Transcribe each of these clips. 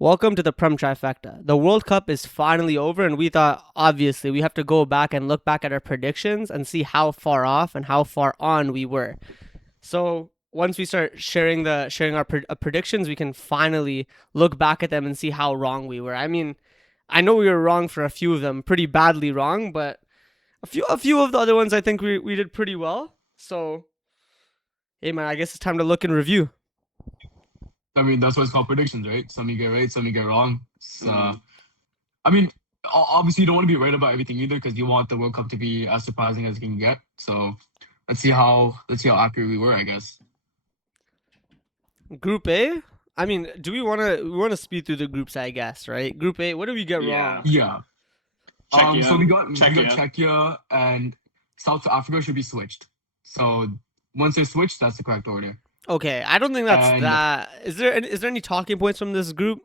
Welcome to the Prem Trifecta. The World Cup is finally over, and we thought, obviously, we have to go back and look back at our predictions and see how far off and how far on we were. So once we start sharing our predictions, we can finally look back at them and see how wrong we were. I mean, I know we were wrong for a few of them, pretty badly wrong, but a few of the other ones I think we did pretty well. So hey man, I guess it's time to look and review. I mean, that's why it's called predictions, right? Some you get right, some you get wrong. Mhm. I mean, obviously you don't want to be right about everything either because you want the World Cup to be as surprising as it can get. So let's see how accurate we were, I guess. Group A. I mean, do we wanna speed through the groups? I guess, right? Group A. What did we get Yeah. wrong? Yeah. So Czechia. we got Czechia. Czechia and South Africa should be switched. So once they're switched, that's the correct order. Okay, I don't think that's And that. Is there any talking points from this group?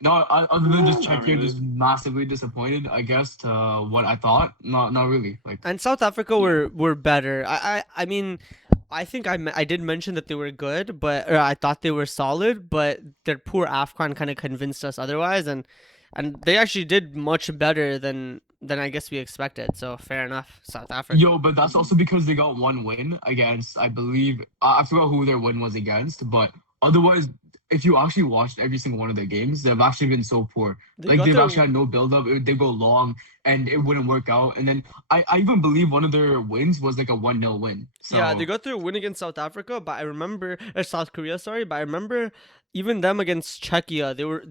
no, other than just Not Czechia really. just massively disappointed, I guess, to what I thought. Not really. Like And South Africa Yeah. were better. I mean, I think I did mention that they were good, but or I thought they were solid, but their poor Afcon kind of convinced us otherwise, and they actually did much better than I guess we expected. So fair enough, South Africa. Yo, but that's also because they got one win against, I believe, I forgot who their win was against, but otherwise, if you actually watched every single one of their games, they've actually been so poor. They Like got they've their actually had no build up. They go long and it wouldn't work out. And then I even believe one of their wins was like a 1-0 win. Yeah, they So got their win against South Africa, but I remember South Korea, sorry, but I remember even them against Czechia, they were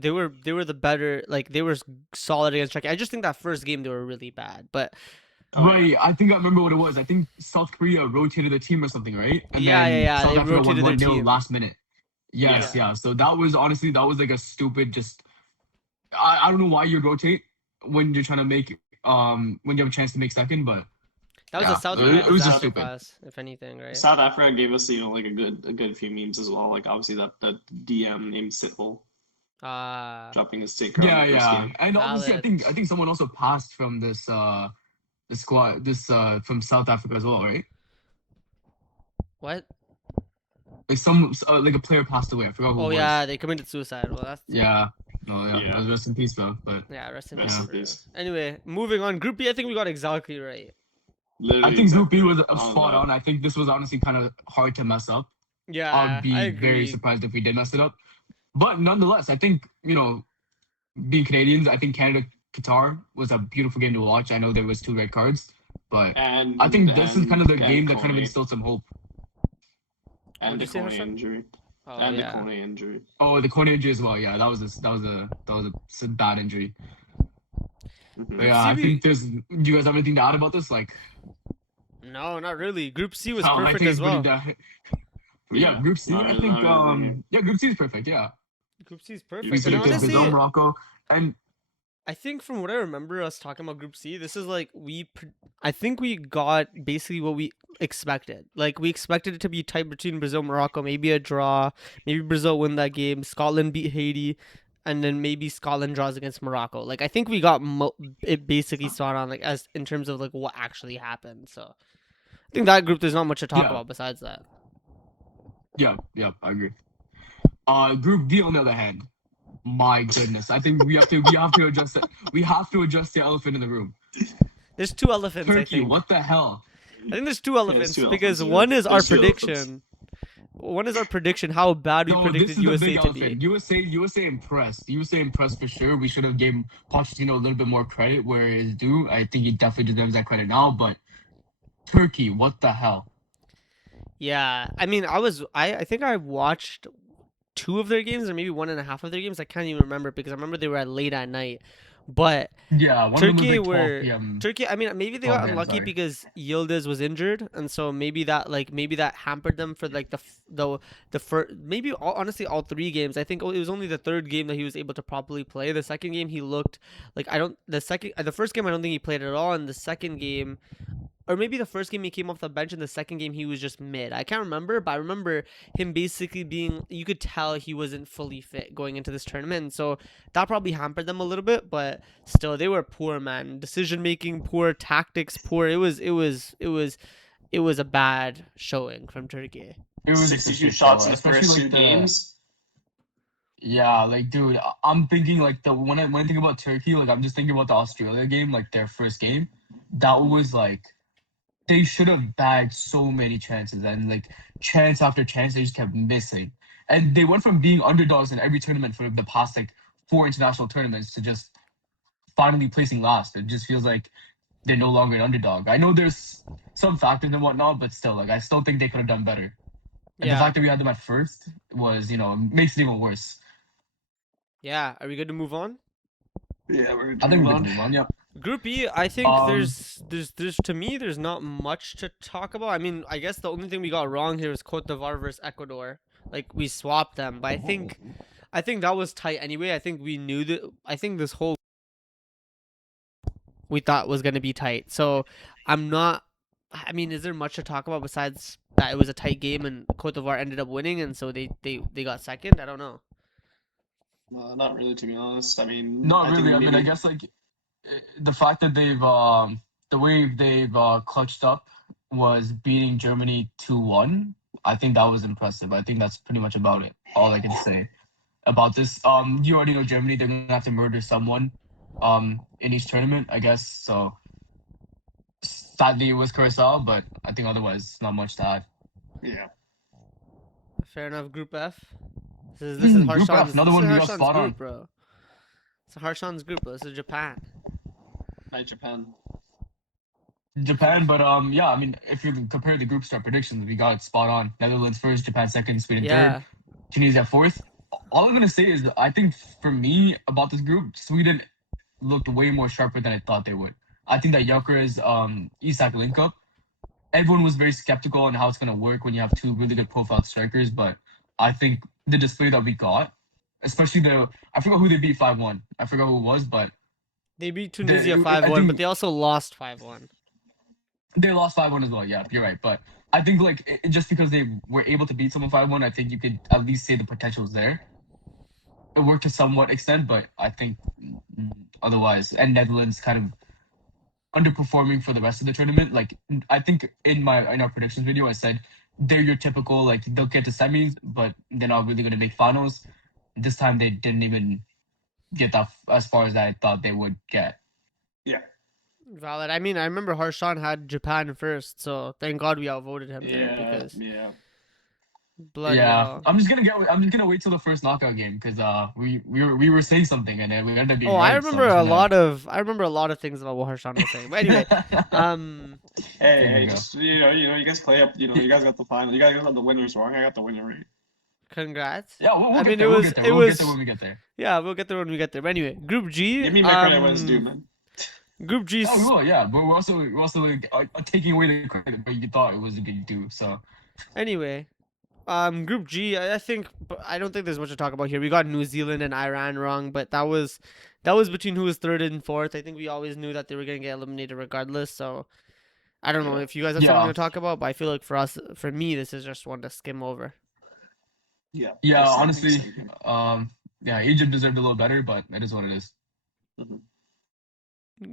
the better, like they were solid against Czechia. I just think that first game they were really bad, but Oh yeah. right, I think I remember what it was. I think South Korea rotated the team or something, right? And yeah, yeah, then yeah, South they Africa won rotated their 1-0 team. last minute. Yes, Yeah. yeah. So that was honestly that was like a stupid just I don't know why you rotate when you're trying to make when you have a chance to make second, but That was a yeah, South Korea it was just South disaster stupid. class, if anything, right? South Africa gave us like a good few memes as well. Like obviously that DM named Sithole Uh dropping his take around Yeah, the first yeah. game. And obviously valid. I think someone also passed from this squad this from South Africa as well, right? What? Like some like a player passed away. I forgot who Oh it was. yeah, they committed suicide. Well, that's Yeah. Oh yeah. Yeah. Rest in peace, bro. But yeah. Rest in Rest peace, yeah. in bro. peace. Anyway, moving on. Group B, I think we got exactly right. I Literally think Group B exactly. was On spot the on. I think this was honestly kind of hard to mess up. I'd Yeah, I be very agree. surprised if we did mess it up. But nonetheless, I think, being Canadians, I think Canada Qatar was a beautiful game to watch. I know there was two red cards, but I and think this is kind of and the and game that kind of Kone instilled some hope. What'd and you the say, Kone Hassan? injury Oh and the yeah. Kone injury. Oh, the Kone injury as well. Yeah, that was a bad injury. But Hmm Group yeah, C, I think there's. Do you guys have anything to add about this? Like, no, not really. Group C was I perfect think as it's pretty. well. Yeah, Yeah. Group C. Not I really, think. not really thinking. Yeah, Group C is perfect. Yeah, Group C is You we perfect, could and have did said Brazil, honestly, Morocco, and I think from what I remember us talking about Group C, this is like I think we got basically what we expected. Like we expected it to be tight between Brazil and Morocco, maybe a draw, maybe Brazil win that game, Scotland beat Haiti, and then maybe Scotland draws against Morocco. Like I think we got it basically spot on, like as in terms of like what actually happened. So I think that group there's not much to talk yeah, about besides that. yeah, I agree. Group D on the other hand, my goodness, I think we have to adjust it. We have to adjust the elephant in the room. There's two elephants, I Turkey, think. what the hell? I think there's two Yeah, there's elephants two because elephants here. one is our There's two elephants. prediction. One is our prediction how bad we No, this predicted is the USA big to be. elephant. USA impressed. USA impressed for sure. We should have given Pochettino a little bit more credit where it is due. I think he definitely deserves that credit now. But Turkey, what the hell? Yeah, I mean, I think I watched two of their games or maybe one and a half of their games. I can't even remember because I remember they were at late at night. But Yeah, one of them was Turkey like 12 were p.m. Turkey. I mean, maybe they 12 got a.m. unlucky Sorry. because Yildiz was injured, and so maybe that hampered them for like the first maybe honestly all three games. I think it was only the third game that he was able to properly play. The second game he looked like I don't the first game I don't think he played at all, and the second game or maybe the first game he came off the bench and the second game he was just mid. I can't remember, but I remember him basically being you could tell he wasn't fully fit going into this tournament. So that probably hampered them a little bit, but still they were poor, man. Decision making poor, tactics poor. It was a bad showing from Turkey. It was for 62 sure, shots in the especially first like two the games. Yeah, like dude, I'm thinking like the when I think about Turkey, like I'm just thinking about the Australia game, like their first game. That was like they should have bagged so many chances and like chance after chance they just kept missing. And they went from being underdogs in every tournament for the past like four international tournaments to just finally placing last. It just feels like they're no longer an underdog. I know there's some factors and whatnot, but still, like I still think they could have done better. And the Yeah. fact that we had them at first was, makes it even worse. Yeah. Are we good to move on? Yeah, we're I gonna think move we on. can move on. Yep. Group E, I think Um, there's to me there's not much to talk about. I mean, I guess the only thing we got wrong here is Cote d'Ivoire versus Ecuador. Like we swapped them, but I think that was tight anyway. I think we knew that. I think this whole we thought was gonna be tight. So I'm not. I mean, is there much to talk about besides that it was a tight game and Cote d'Ivoire ended up winning, and so they got second? I don't know. Not really, to be honest. I mean, not I really. think I mean, I maybe guess like the fact that the way they've clutched up was beating Germany 2-1. I think that was impressive. I think that's pretty much about it. All I can say about this. You already know Germany. They're gonna have to murder someone, in each tournament, I guess. So sadly, it was Curacao, but I think otherwise, not much to add. yeah. Fair enough. Group F. This is Group F, Harshan's. another This is one we got Harshan's spot group, on. bro. It's Harshan's group, bro. This is Japan. Night Japan. Japan, but yeah, I mean, if you compare the groups to our predictions, we got it spot on. Netherlands first, Japan second, Sweden third, Yeah. Tunisia fourth. All I'm gonna say is that I think for me about this group, Sweden looked way more sharper than I thought they would. I think that Gyökeres Isak link up, everyone was very skeptical on how it's gonna work when you have two really good profile strikers, but I think the display that we got, especially I forgot who they beat 5-1. I forgot who it was, but They beat Tunisia I 5-1, but think they also lost 5-1. they lost 5-1 as well. Yeah, you're right. But I think like just because they were able to beat someone 5-1, I think you could at least say the potential is there. It worked to somewhat extent, but I think otherwise, and Netherlands kind of underperforming for the rest of the tournament. Like I think in our predictions video, I said they're your typical like they'll get to semis, but they're not really going to make finals. This time they didn't even get that as far as I thought they would get. Yeah. Valid. I mean, I remember Harshan had Japan first, so thank God we outvoted him there Yeah. because Yeah. bloody Yeah, hell. I'm just gonna wait till the first knockout game because we were saying something and then we ended up being Oh, I right. So remember I'm just a gonna. lot of I remember a lot of things about what Harshan was saying. But anyway, um, Hey, There you hey, go. just you guys play up. You guys got the final. You guys got the winners wrong. I got the winner right. congrats. Yeah, we'll I get mean, there. We'll get there. We'll get there was when we get there. yeah, we'll get there when we get there. But anyway, Group G, Give me my credit when it's due, man. Group G. Oh, we will. Yeah, but we're also like, taking away the credit, but you thought it was a good do. So Anyway, Group G, I think I don't think there's much to talk about here. We got New Zealand and Iran wrong, but that was between who was third and fourth. I think we always knew that they were gonna get eliminated regardless. So I don't know Yeah. if you guys have something yeah, to talk about, but I feel like for me, this is just one to skim over. Yeah. yeah. Same, Honestly, same here. yeah, Egypt deserved a little better, but it is what it is. Mhm.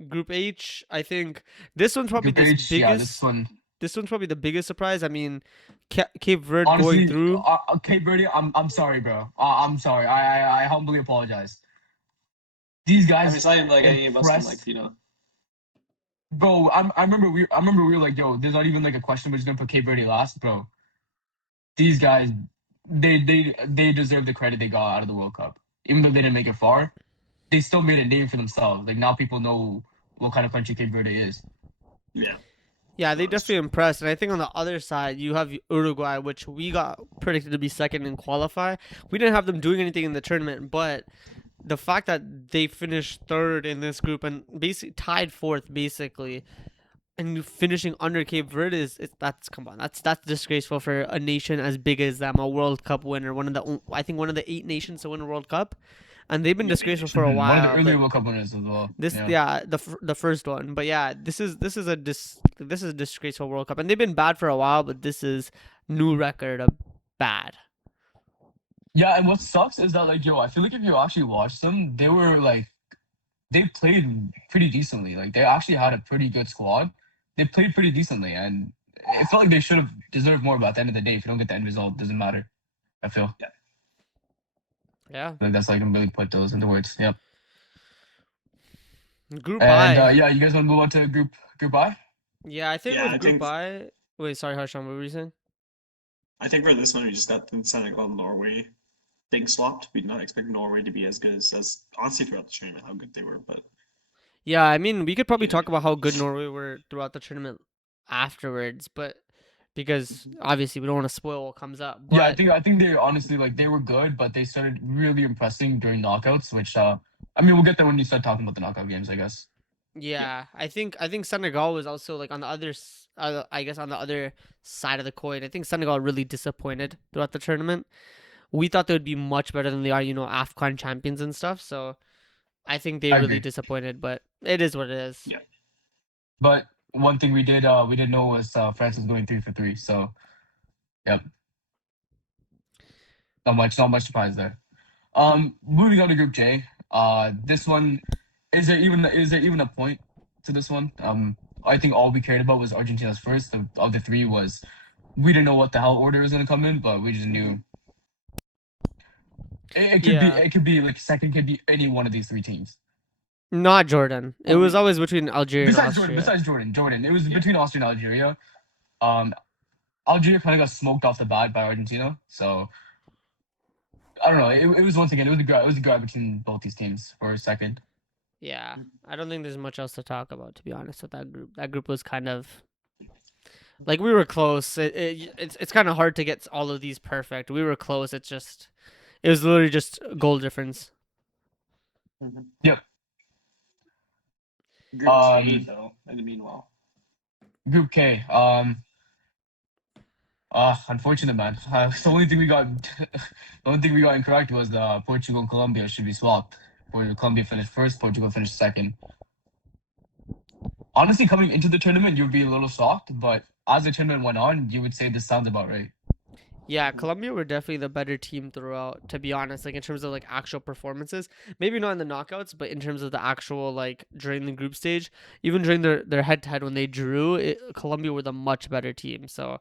Group H, I think this one's probably Group the H, yeah, this biggest. one. This one's probably the biggest surprise. I mean, Cape Verde going Honestly, through. Cape Verde, I'm sorry, bro. I'm sorry. I humbly apologize. These I mean, guys it's not even like any of us can impressed. Bro, I remember we were like, yo, there's not even like a question. We're just gonna put Cape Verde last, bro. These guys, they deserve the credit they got out of the World Cup. Even though they didn't make it far, they still made a name for themselves. Like now, people know what kind of country Cape Verde is. Yeah. Yeah, they No, that's definitely impressed. And I think on the other side, you have Uruguay, which we got predicted to be second in qualify. We didn't have them doing anything in the tournament, but the fact that they finished third in this group and basically tied fourth, basically, and finishing under Cape Verde that's come on, that's disgraceful for a nation as big as them, a World Cup winner, I think one of the 8 nations to win a World Cup, and they've been Yeah, disgraceful for a One of the while. earlier But World Cup winners as well. this, Yeah. yeah, the first one, but yeah, this is a disgraceful World Cup, and they've been bad for a while, but this is new record of bad. Yeah, and what sucks is that like, yo, I feel like if you actually watch them, they played pretty decently. Like they actually had a pretty good squad. They played pretty decently, and it felt like they should have deserved more. But at the end of the day, if you don't get the end result, it doesn't matter. I feel. Yeah. Like that's like I can really put those into words. Yep. Group And I. yeah, you guys want to move on to group I? Yeah, I think Yeah, with I Group think I. Wait, sorry, Harshan, what were you saying? I think for this one we just got the Senegal and Norway thing swapped. We did not expect Norway to be as good as honestly throughout the tournament how good they were, but Yeah, I mean, we could probably yeah. talk about how good Norway were throughout the tournament afterwards, but because obviously we don't want to spoil what comes up. Yeah, But I think they honestly like they were good, but they started really impressing during knockouts, which I mean we'll get there when you start talking about the knockout games, I guess. Yeah. yeah, I think Senegal was also like on the other, I guess on the other side of the coin. I think Senegal really disappointed throughout the tournament. We thought they would be much better than they are, AFCON champions and stuff. So I think they I really agree. disappointed, but it is what it is. Yeah. But one thing we did know was France was going 3 for 3, so yep, not much surprise there. Moving on to Group J. This one is there even a point to this one? I think all we cared about was Argentina's first. The other three was we didn't know what the hell order was gonna come in, but we just knew Yeah, it could be like second could be any one of these three teams. not Jordan. It was always between Algeria and Austria. Jordan, it was Yeah. between Austria and Algeria. Um, Algeria kind of got smoked off the bat by Argentina, so I don't know. It was once again it was a grab between both these teams for a second. Yeah, I don't think there's much else to talk about, to be honest, with that group. That group was kind of like we were close. It's kind of hard to get all of these perfect. We were close. It was literally just a goal difference. Yep. Group K though, in the meanwhile. Group K. Unfortunate man. The only thing we got, the only thing we got incorrect was Portugal and Colombia should be swapped. Where Colombia finished first, Portugal finished second. Honestly, coming into the tournament, you'd be a little shocked, but as the tournament went on, you would say this sounds about right. Yeah, Colombia were definitely the better team throughout, to be honest, like in terms of like actual performances. Maybe not in the knockouts, but in terms of the actual like during the group stage, even during their head to head when they drew, Colombia were the much better team. So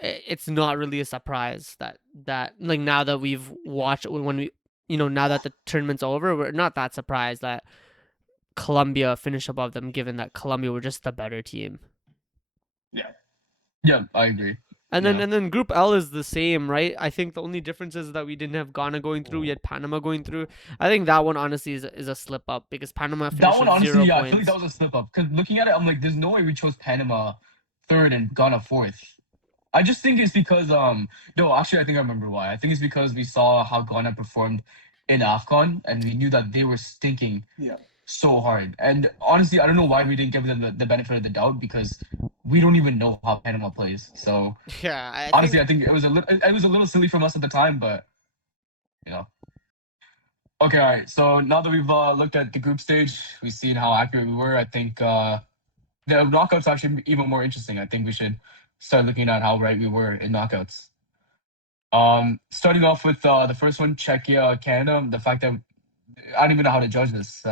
it's not really a surprise that like now that we've watched when we now that the tournament's over, we're not that surprised that Colombia finished above them, given that Colombia were just the better team. Yeah, I agree. And then Yeah. and then Group L is the same, right? I think the only difference is that we didn't have Ghana going through, we had Panama going through. I think that one honestly is a slip up because Panama That finished one, with honestly, 0 yeah, I feel like points. that was a slip up. Because looking at it, I'm like, there's no way we chose Panama third and Ghana fourth. I just think it's because no, actually I think I remember why. I think it's because we saw how Ghana performed in AFCON and we knew that they were stinking Yeah. so hard. And honestly, I don't know why we didn't give them the benefit of the doubt because we don't even know how Panama plays. So Yeah, honestly, I think it was a little silly from us at the time, but you know. Okay, all right. So now that we've looked at the group stage, we've seen how accurate we were. I think the knockouts are actually even more interesting. I think we should start looking at how right we were in knockouts. Starting off with the first one, Czechia, Canada. The fact that I don't even know how to judge this.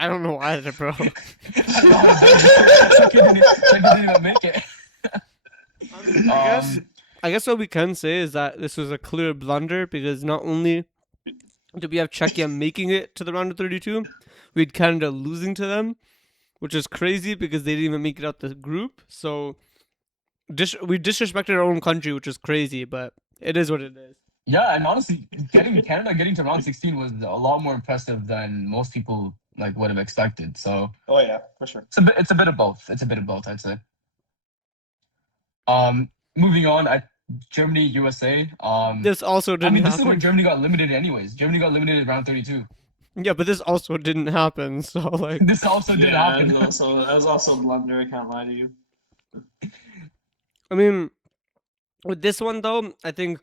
I don't know either, bro. I don't know how to judge this. Czechia didn't even make it. I guess what we can say is that this was a clear blunder because not only did we have Czechia making it to the round of 32, we had Canada losing to them, which is crazy because they didn't even make it out the group. So we disrespected our own country, which is crazy, but it is what it is. Yeah, and honestly, Canada getting to round 16 was a lot more impressive than most people like would have expected. So Oh yeah, for sure. it's a bit of both. It's a bit of both, I'd say. Moving on, Germany, USA. This also didn't this is where happen. Germany got limited anyways. Germany got limited round 32. Yeah, but this also didn't happen. So like, This also did happen. That was also a blunder. I can't lie to you. I mean, with this one though, I think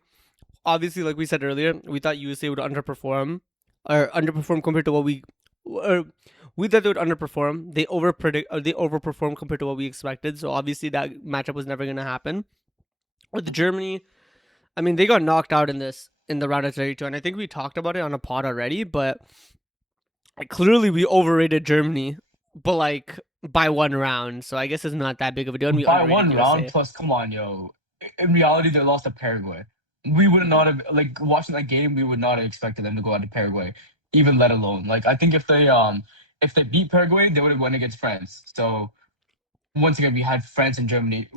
obviously, like we said earlier, we thought USA would underperform compared to what we thought they would underperform. They overperformed compared to what we expected. So obviously that matchup was never going to happen. With Germany, I mean, they got knocked out in the round of 32, and I think we talked about it on a pod already, but clearly we overrated Germany, but like by one round. So I guess it's not that big of a deal. And we By underrated one USA. round plus, come on, yo. In reality, they lost to Paraguay. we would not have like watching that game. We would not have expected them to go out to Paraguay, even let alone like I think if they beat Paraguay, they would have won against France. So once again, we had France and Germany.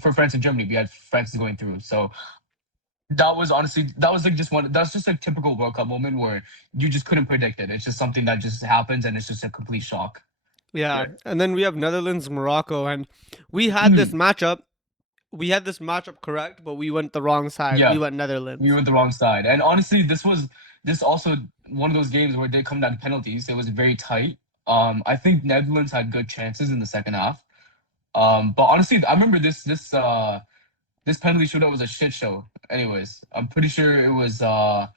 For France and Germany, we had France going through. So that was honestly that was like just one. That's just a typical World Cup moment where you just couldn't predict it. It's just something that just happens, and it's just a complete shock. Yeah, Yeah. and then we have Netherlands, Morocco, and we had this matchup. We had this matchup correct, but we went the wrong side. Yeah. We went Netherlands. We were the wrong side. And honestly, this also one of those games where they come down to penalties. It was very tight. I think Netherlands had good chances in the second half. But honestly, I remember this penalty shootout was a shit show. Anyways, I'm pretty sure it was don't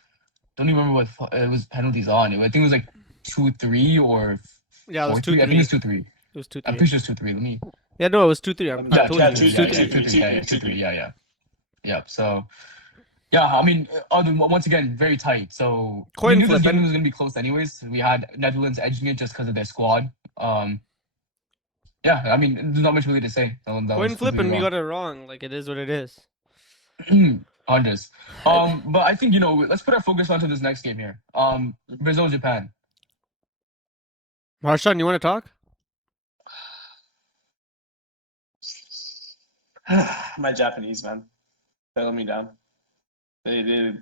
even remember what it was penalties on. I think it was like 2-3 or Yeah, it was 4-3. I think 2-3. it's 2-3. It was I'm 2-3. pretty sure it's 2-3. Let me Yeah, no, it was 2-3. I Yeah, told yeah, you. It 2-3, was yeah, 2-3. 2-3. Yeah, 2-3. 2-3. Yeah. Yeah. So yeah, I mean, once again, very tight. So we Coin knew this flip, game and was gonna be close, anyways. We had Netherlands edging it just because of their squad. Yeah, I mean, there's not much really to say. That was coin flip, and completely we wrong. got it wrong. Like, it is what it is. Hondas. But I think let's put our focus onto this next game here. Brazil Japan. Marshawn, you want to talk? My Japanese man, they let me down. They did,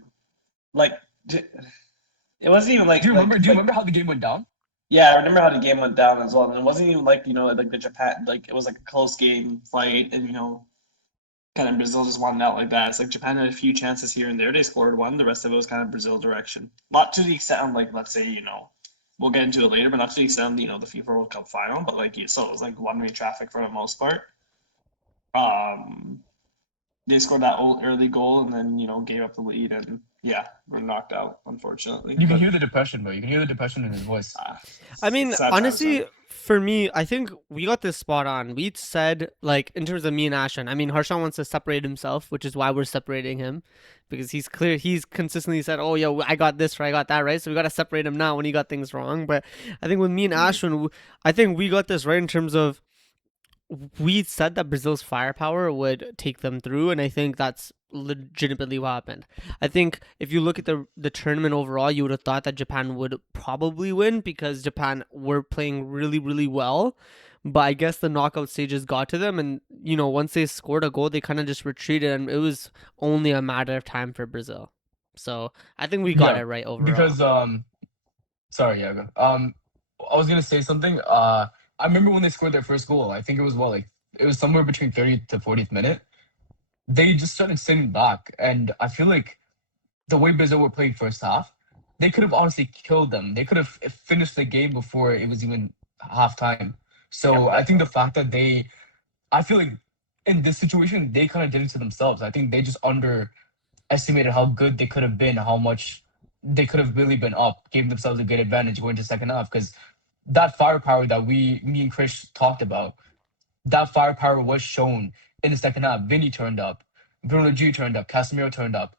like, it wasn't even like. Do you like- remember? Do you remember how the game went down? Yeah, I remember how the game went down as well, and it wasn't even like like the Japan, like it was like a close game fight, and kind of Brazil just won out like that. It's like Japan had a few chances here and there. They scored one. The rest of it was kind of Brazil direction. Not to the extent of, like, let's say, we'll get into it later, but not to the extent of, the FIFA World Cup final. But like so it was like one-way traffic for the most part. They scored that early goal and then gave up the lead, and yeah, we're knocked out, unfortunately. You can But, hear the depression, bro. You can hear the depression in his voice. I mean, sad times, honestly, man. for me, I think we got this spot on. We said, like, in terms of me and Ashen, I mean, Harshawn wants to separate himself, which is why we're separating him, because he's consistently said, oh, yeah, I got this right, I got that right, so we got to separate him now when he got things wrong. But I think with me and Ashwin, I think we got this right in terms of we said that Brazil's firepower would take them through, and I think that's legitimately what happened. I think if you look at the tournament overall, you would have thought that Japan would probably win because Japan were playing really, really well. But I guess the knockout stages got to them, and once they scored a goal, they kind of just retreated, and it was only a matter of time for Brazil. So I think we got Yeah, it right overall. Because sorry, yeah. Go. I was gonna say something. I remember when they scored their first goal. I think it was it was somewhere between 30th to 40th minute. They just started sitting back, and I feel like the way Brazil were playing first half, they could have honestly killed them. They could have finished the game before it was even halftime. So I think the fact that I feel like in this situation they kind of did it to themselves. I think they just underestimated how good they could have been, how much they could have really been up, gave themselves a good advantage going to second half because that firepower that me and Chris talked about, that firepower was shown in the second half. Vinny turned up, Bruno G turned up, Casemiro turned up,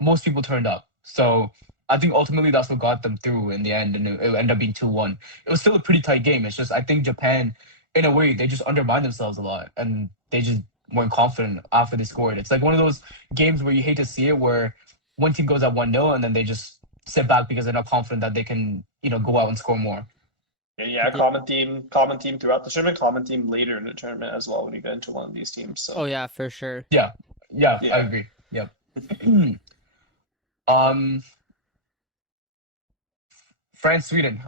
most people turned up. So I think ultimately that's what got them through in the end, and it ended up being 2-1. It was still a pretty tight game. It's just I think Japan, in a way, they just undermined themselves a lot, and they just weren't confident after they scored. It's like one of those games where you hate to see it, where one team goes at 1-0 and then they just sit back because they're not confident that they can, go out and score more. Yeah, common theme throughout the tournament, common theme later in the tournament as well when you get into one of these teams. So. Oh yeah, for sure. Yeah, I agree. Yep. France, Sweden.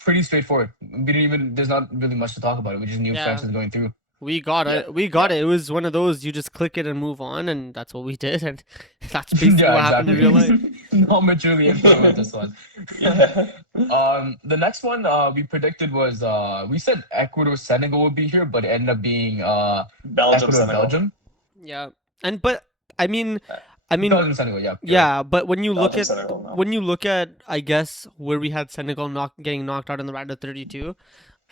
Pretty straightforward. There's not really much to talk about it. We just knew Yeah. France was going through. We got it. We got it. It was one of those you just click it and move on, and that's what we did, and that's basically what happened in real life. Not much really info with this one. Yeah. The next one we predicted was we said Ecuador Senegal would be here, but it ended up being Belgium, Ecuador Senegal. Belgium. Yeah, but I mean, Belgium Senegal, yeah. yeah. But when you look Belgium, at Senegal, no. when you look at, I guess, where we had Senegal getting knocked out in the round of 32,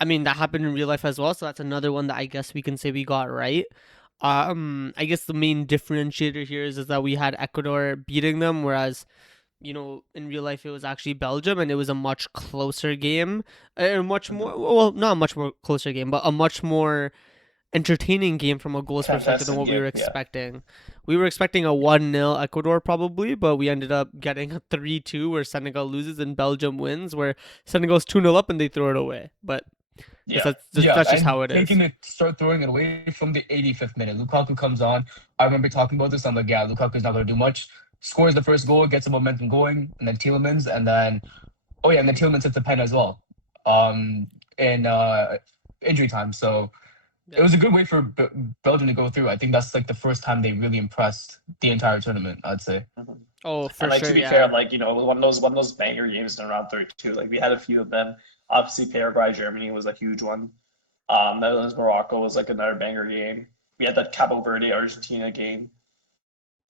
I mean that happened in real life as well. So that's another one that I guess we can say we got right. I guess the main differentiator here is that we had Ecuador beating them, whereas in real life it was actually Belgium, and it was a much closer game, a much more, well, not a much more closer game, but a much more entertaining game from a goals perspective than Contested what we game, were yeah. expecting. We were expecting a 1-0 Ecuador probably, but we ended up getting a 3-2 where Senegal loses and Belgium wins, where Senegal's 2-0 up and they throw it away. But Yeah. that's just and how it is. taking it, start throwing it away from the 85th minute. Lukaku comes on. I remember talking about this. I'm like, yeah, Lukaku's not going to do much. Scores the first goal, gets the momentum going, and then Tielemans, and then Tielemans hits the pen as well, in injury time. So it was a good way for Belgium to go through. I think that's like the first time they really impressed the entire tournament, I'd say. Oh, for And like sure, to be yeah. fair, like one of those banger games in round 32. Like we had a few of them. Obviously, Paraguay Germany was a huge one. Netherlands Morocco was like another banger game. We had that Cabo Verde Argentina game.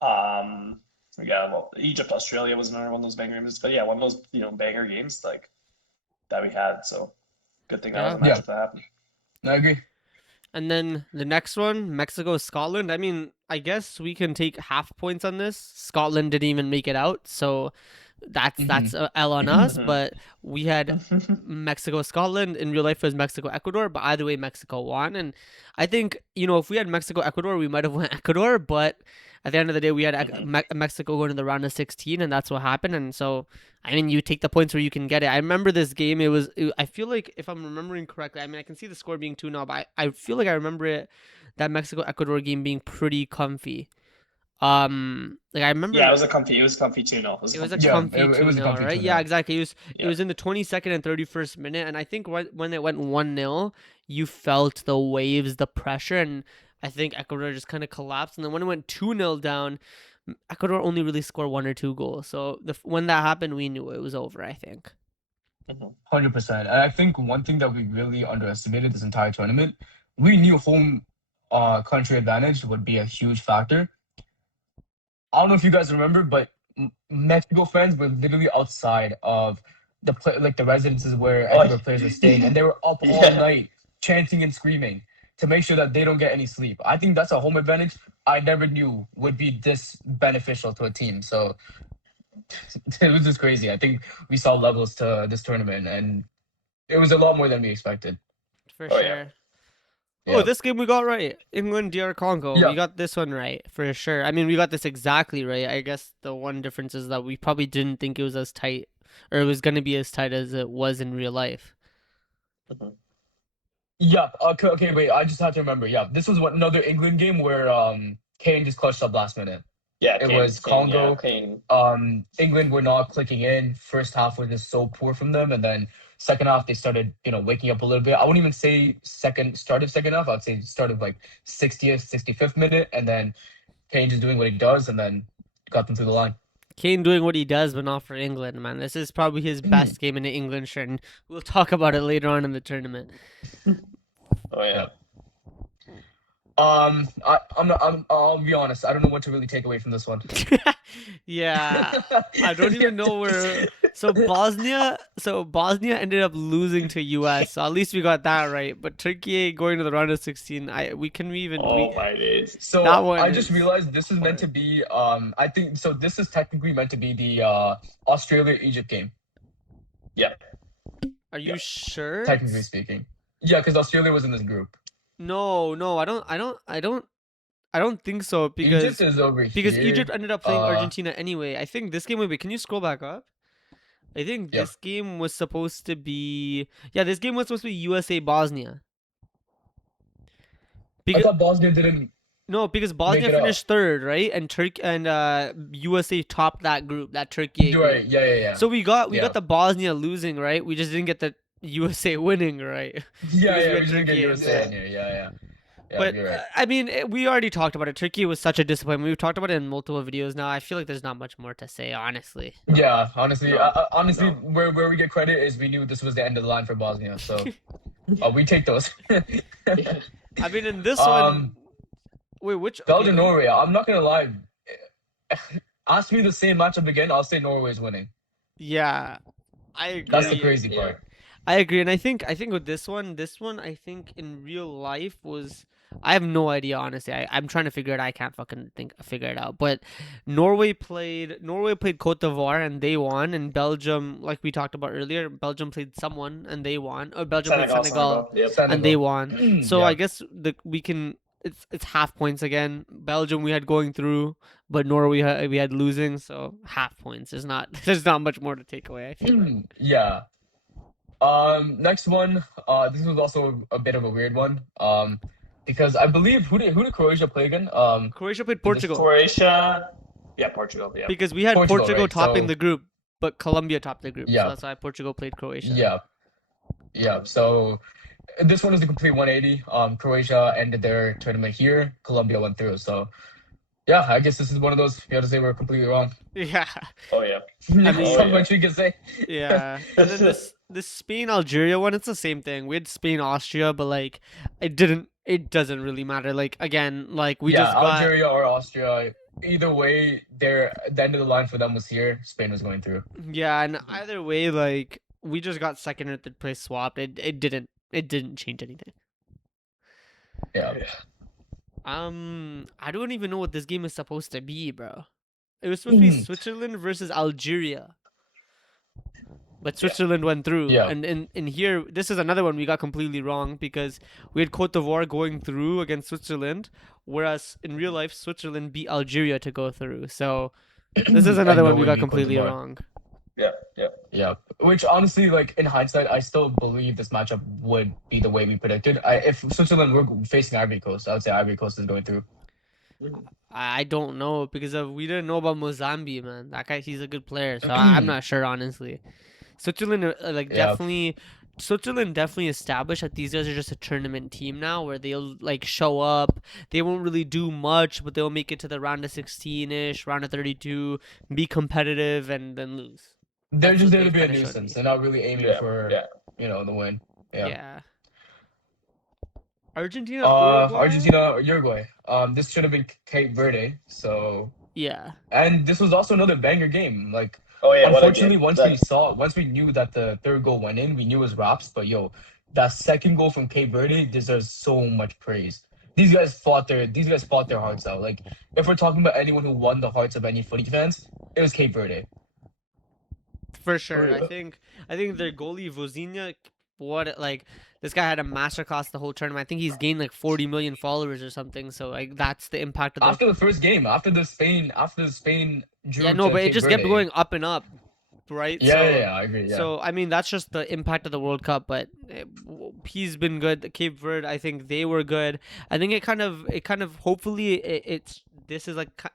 Yeah, well, Egypt Australia was another one of those banger games. But yeah, one of those banger games like that we had. So good thing that was a Yeah. matchup that happened. I agree. And then the next one, Mexico Scotland. I mean, I guess we can take half points on this. Scotland didn't even make it out, so that's a L on us. Mhm. But we had Mexico Scotland. In real life, it was Mexico Ecuador. But either way, Mexico won. And I think if we had Mexico Ecuador, we might have won Ecuador. But at the end of the day, we had Mexico going to the round of 16, and that's what happened. And so, I mean, you take the points where you can get it. I remember this game. I feel like, if I'm remembering correctly, I mean, I can see the score being 2-0, but I feel like I remember that Mexico Ecuador game being pretty comfy. Like I remember. Yeah, it was comfy 2-0. It was a Yeah, comfy it was a 2-0, comfy right? 2-0. Yeah, exactly. It Yeah. was in the 22nd and 31st minute, and I think when it went 1-0, you felt the waves, the pressure, and I think Ecuador just kind of collapsed. And then when it went 2-0 down, Ecuador only really scored 1 or 2 goals. So when that happened, we knew it was over, I think. 100%. And I think one thing that we really underestimated this entire tournament, we knew home country advantage would be a huge factor. I don't know if you guys remember, but Mexico fans were literally outside of the residences where Ecuador players were staying, and they were up all Yeah. night chanting and screaming to make sure that they don't get any sleep. I think that's a home advantage I never knew would be this beneficial to a team. So it was just crazy. I think we saw levels to this tournament, and it was a lot more than we expected. For Oh, sure. yeah. Oh, Yeah. this game we got right. England, DR Congo. Yeah. We got this one right, for sure. I mean, we got this exactly right. I guess the one difference is that we probably didn't think it was as tight, or it was going to be as tight as it was in real life. Yeah. Okay. Wait. I just had to remember. Yeah. This was another England game where Kane just clutched up last minute. Yeah, It was Congo. Kane. England were not clicking in. First half was just so poor from them, and then second half they started, waking up a little bit. I wouldn't even say start of second half. I'd say start of like 60th, 65th minute, and then Kane just doing what he does, and then got them through the line. Kane doing what he does, but not for England, man. This is probably his best game in the England shirt, and we'll talk about it later on in the tournament. Oh yeah. I'll be honest. I don't know what to really take away from this one. Yeah, I don't even know where. So Bosnia ended up losing to US. So at least we got that right. But Turkey going to the round of 16. Oh my days. So That one I just is realized this is meant to be. I think so. This is technically meant to be the Australia-Egypt game. Yeah. Are you sure? Technically speaking, yeah, because Australia was in this group. No, I don't think so because Egypt is over here. Egypt ended up playing Argentina anyway. I think this game. Wait, can you scroll back up? I think Yeah. this game was supposed to be. Yeah, this game was supposed to be USA Bosnia. I thought Bosnia didn't. No, because Bosnia it up. finished third, right? And USA topped that group, that Turkey You're group. right. Yeah. So we got Yeah. the Bosnia losing, right? We just didn't get the USA winning, right? Yeah, because we we had didn't get Turkey in USA there. in here. Yeah. Yeah, But you're right. I mean, we already talked about it. Turkey was such a disappointment. We've talked about it in multiple videos now. I feel like there's not much more to say, honestly. Yeah, honestly, No. where we get credit is we knew this was the end of the line for Bosnia, so we take those. I mean, in this one, wait, which Belgium, Norway. I'm not gonna lie. Ask me the same matchup again, I'll say Norway's winning. Yeah, I agree. That's the crazy part. I agree, and I think with this one, I think in real life was I have no idea, honestly. I'm trying to figure it. I can't fucking figure it out. But Norway played Cote d'Ivoire and they won. And Belgium, like we talked about earlier, Belgium played someone and they won. Or Belgium played Senegal Yep. and they Senegal. won. So Yeah. I guess we can. It's half points again. Belgium we had going through, but Norway we had losing. So half points. There's not much more to take away. I feel like. Yeah. Next one. This was also a bit of a weird one. Because I believe who did Croatia play again? Croatia played this Portugal Croatia. Yeah, Portugal. Yeah. because we had Portugal, Portugal right, topping so- the group, but Colombia topped the group. Yeah. So that's why Portugal played Croatia. Yeah. So this one is a complete 180. Croatia ended their tournament here. Colombia went through. So yeah, I guess this is one of those you have to say we're completely wrong. Yeah. Oh yeah. mean- So much we can say. Yeah, and then this Spain Algeria one, it's the same thing. We had Spain Austria, but like it doesn't really matter. Like again, like we just got Algeria or Austria. Either way, the end of the line for them was here. Spain was going through. yeah, and either way, like we just got second or third place swapped. It didn't change anything. Yeah. I don't even know what this game is supposed to be, bro. It was supposed to be Switzerland versus Algeria. But Switzerland went through. Yeah. And in here, this is another one we got completely wrong because we had Cote d'Ivoire going through against Switzerland, whereas in real life, Switzerland beat Algeria to go through. So this is another one we got completely wrong. Yeah. Which honestly, like in hindsight, I still believe this matchup would be the way we predicted. If Switzerland were facing Ivory Coast, I would say Ivory Coast is going through. I don't know because we didn't know about Mozambique, man. That guy, he's a good player. So I'm not sure, honestly. Switzerland, Switzerland definitely established that these guys are just a tournament team now where they'll like show up. They won't really do much, but they'll make it to the round of 16-ish, round of 32, be competitive, and then lose. They're That's just what there to they've be a kinda showed nuisance. me. They're not really aiming for Yeah. the win. Yeah. Argentina, Uruguay? Argentina, Uruguay. This should have been Cape Verde. So Yeah. and this was also another banger game. Like Oh yeah. unfortunately, once we knew that the third goal went in, we knew it was wraps. But yo, that second goal from Cape Verde deserves so much praise. These guys fought their hearts out. Like if we're talking about anyone who won the hearts of any footy fans, it was Cape Verde. For sure. Yeah. I think their goalie Vozinha, this guy had a masterclass the whole tournament. I think he's gained like 40 million followers or something. So like that's the impact of the After the first game, after the Spain drew Yeah, no, to but it Cape just kept Verde. going up and up, right? Yeah, So, I agree. Yeah. So I mean that's just the impact of the World Cup, but he's been good. Cape Verde, I think they were good. I think it kind of hopefully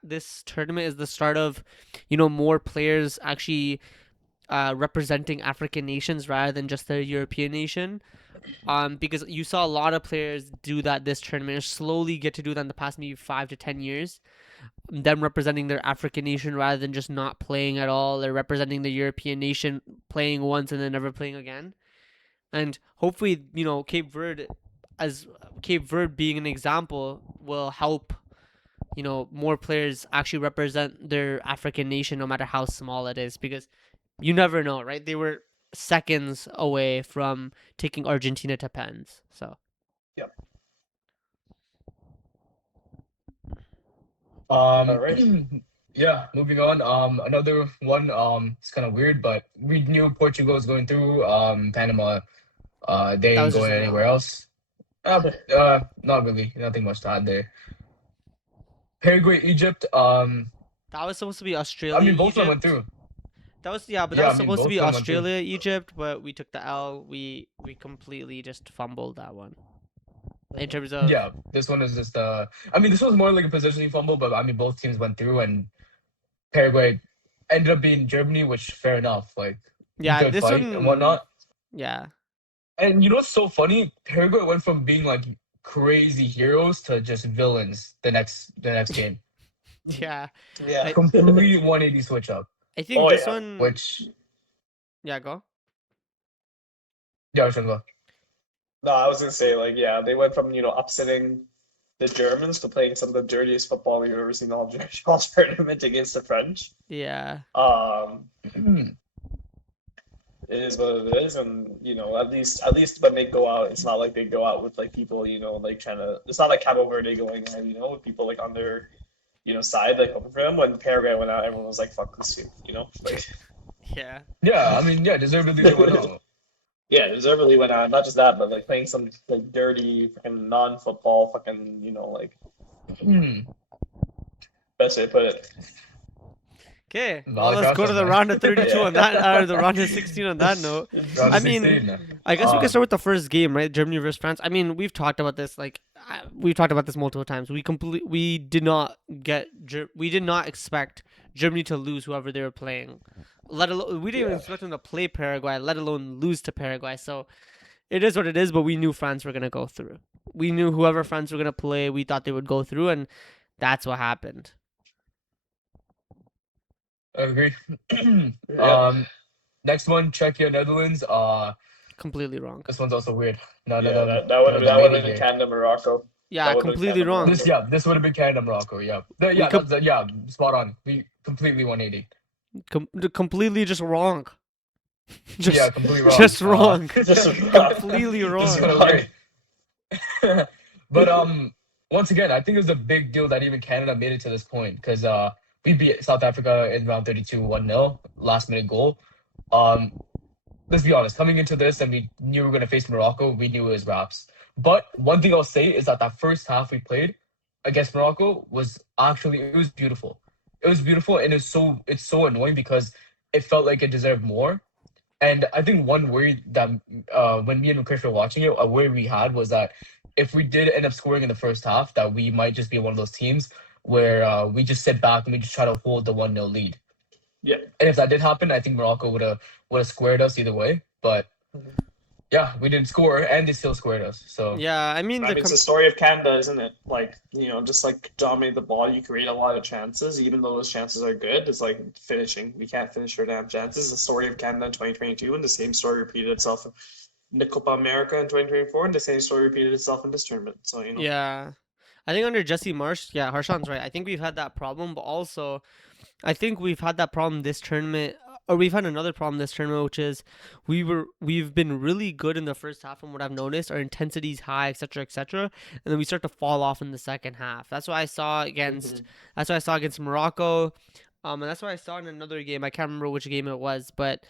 this tournament is the start of, more players actually representing African nations rather than just the European nation. Because you saw a lot of players do that this tournament, slowly get to do that in the past maybe 5 to 10 years. Them representing their African nation rather than just not playing at all, or representing the European nation playing once and then never playing again. And hopefully, Cape Verde being an example will help, more players actually represent their African nation no matter how small it is, because you never know, right? They were seconds away from taking Argentina to pens. So Alright. Yeah, moving on. Another one. It's kind of weird, but we knew Portugal was going through. Panama. They That ain't was just going an anywhere L. else. Not really. Nothing much to add there. Paraguay, Egypt. that was supposed to be Australia. I mean, both of them Egypt. went through. That was Yeah, that was I mean, supposed to both be of them went through. Australia, Egypt, but we took the L. We completely just fumbled that one. In terms of Yeah, this one is just. I mean, this was more like a positioning fumble, but I mean, both teams went through, and Paraguay ended up being Germany, which fair enough. Like good this fight one and whatnot. Yeah. And you know what's so funny? Paraguay went from being like crazy heroes to just villains the next game. Yeah. Yeah. Complete 180 switch up. I think Oh, this yeah. one Which Yeah, go. yeah, Shango. No, I was gonna say they went from upsetting the Germans to playing some of the dirtiest football we've ever seen all tournament against the French. Yeah. Um, it is what it is, and at least when they go out, it's not like they go out with like people, like trying to. It's not like Cabo Verde going out, with people like on their, side, like hoping for them. When Paraguay went out, everyone was like, "Fuck this team," like. Yeah. Yeah, I mean, yeah, deservedly they went out. Yeah, deservedly went out. Not just that, but like playing some like dirty, fucking non-football, fucking, like Hmm. best way to put it. Okay. Well, Malik let's go to Ashton, the man. round of 32 on that, Yeah. or the round of 16 on that note. Round I of mean, 16. I guess we can Um, start with the first game, right? Germany versus France. I mean, we've talked about this. Like, we've talked about this multiple times. We did not we did not expect Germany to lose whoever they were playing. Let alone we didn't even Yeah. expect them to play Paraguay, let alone lose to Paraguay. So it is what it is. But we knew France were gonna go through. We knew whoever France were gonna play, we thought they would go through, and that's what happened. I agree. Yeah. Next one, Czechia, Netherlands. Completely wrong. This one's also weird. None Yeah, of them. that would none of that them would made have it been here. Canada, Morocco. Yeah, That would've been completely Canada, wrong. Morocco. This would have been Canada, Morocco. Yeah, We spot on. We completely 180. completely just wrong. Yeah, completely wrong. Just wrong. Just Completely This wrong. is what I was great. But once again, I think it was a big deal that even Canada made it to this point because we beat South Africa in round 32 1-0, last minute goal. Um, let's be honest, coming into this and we knew we were gonna face Morocco, we knew it was wraps. But one thing I'll say is that first half we played against Morocco was actually it was beautiful. It was beautiful and it's so annoying because it felt like it deserved more. And I think one worry that when me and Chris were watching it, a worry we had was that if we did end up scoring in the first half, that we might just be one of those teams where we just sit back and we just try to hold the 1-0 lead. Yeah. And if that did happen, I think Morocco would have squared us either way. But yeah, we didn't score and they still squared us. So Yeah, I mean I mean, it's the story of Canada, isn't it? Like, just like dominate the ball, you create a lot of chances, even though those chances are good. It's like finishing. We can't finish our damn chances. The story of Canada in 2022, and the same story repeated itself in the Copa America in 2024, and the same story repeated itself in this tournament. So, yeah. I think under Jesse Marsh, yeah, Harshan's right. I think we've had that problem, but also I think we've had that problem this tournament, or we've had another problem this tournament, which is we've been really good in the first half from what I've noticed. Our intensity's high, etc., etc., and then we start to fall off in the second half. That's what I saw against. That's what I saw against Morocco, and that's what I saw in another game. I can't remember which game it was, but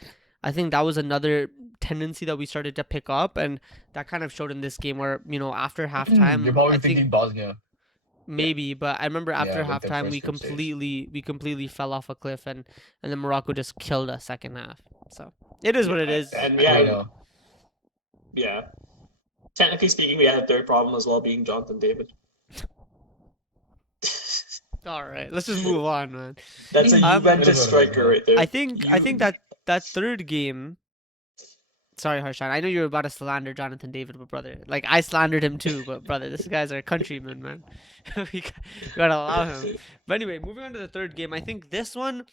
I think that was another tendency that we started to pick up, and that kind of showed in this game where after halftime, you're probably I thinking think Bosnia. maybe, but I remember after with their halftime first we group stage. completely fell off a cliff, and then Morocco just killed us second half. So it is what it is. And I yeah, know. yeah. Technically speaking, we had a third problem as well, being Jonathan David. All right, let's just move on, man. That's a Um, Juventus striker right there. I think that third game. Sorry, Harshan. I know you're about to slander Jonathan David, but brother, like I slandered him too. But brother, this guy's our countryman, man. we gotta allow him. But anyway, moving on to the third game. I think this one,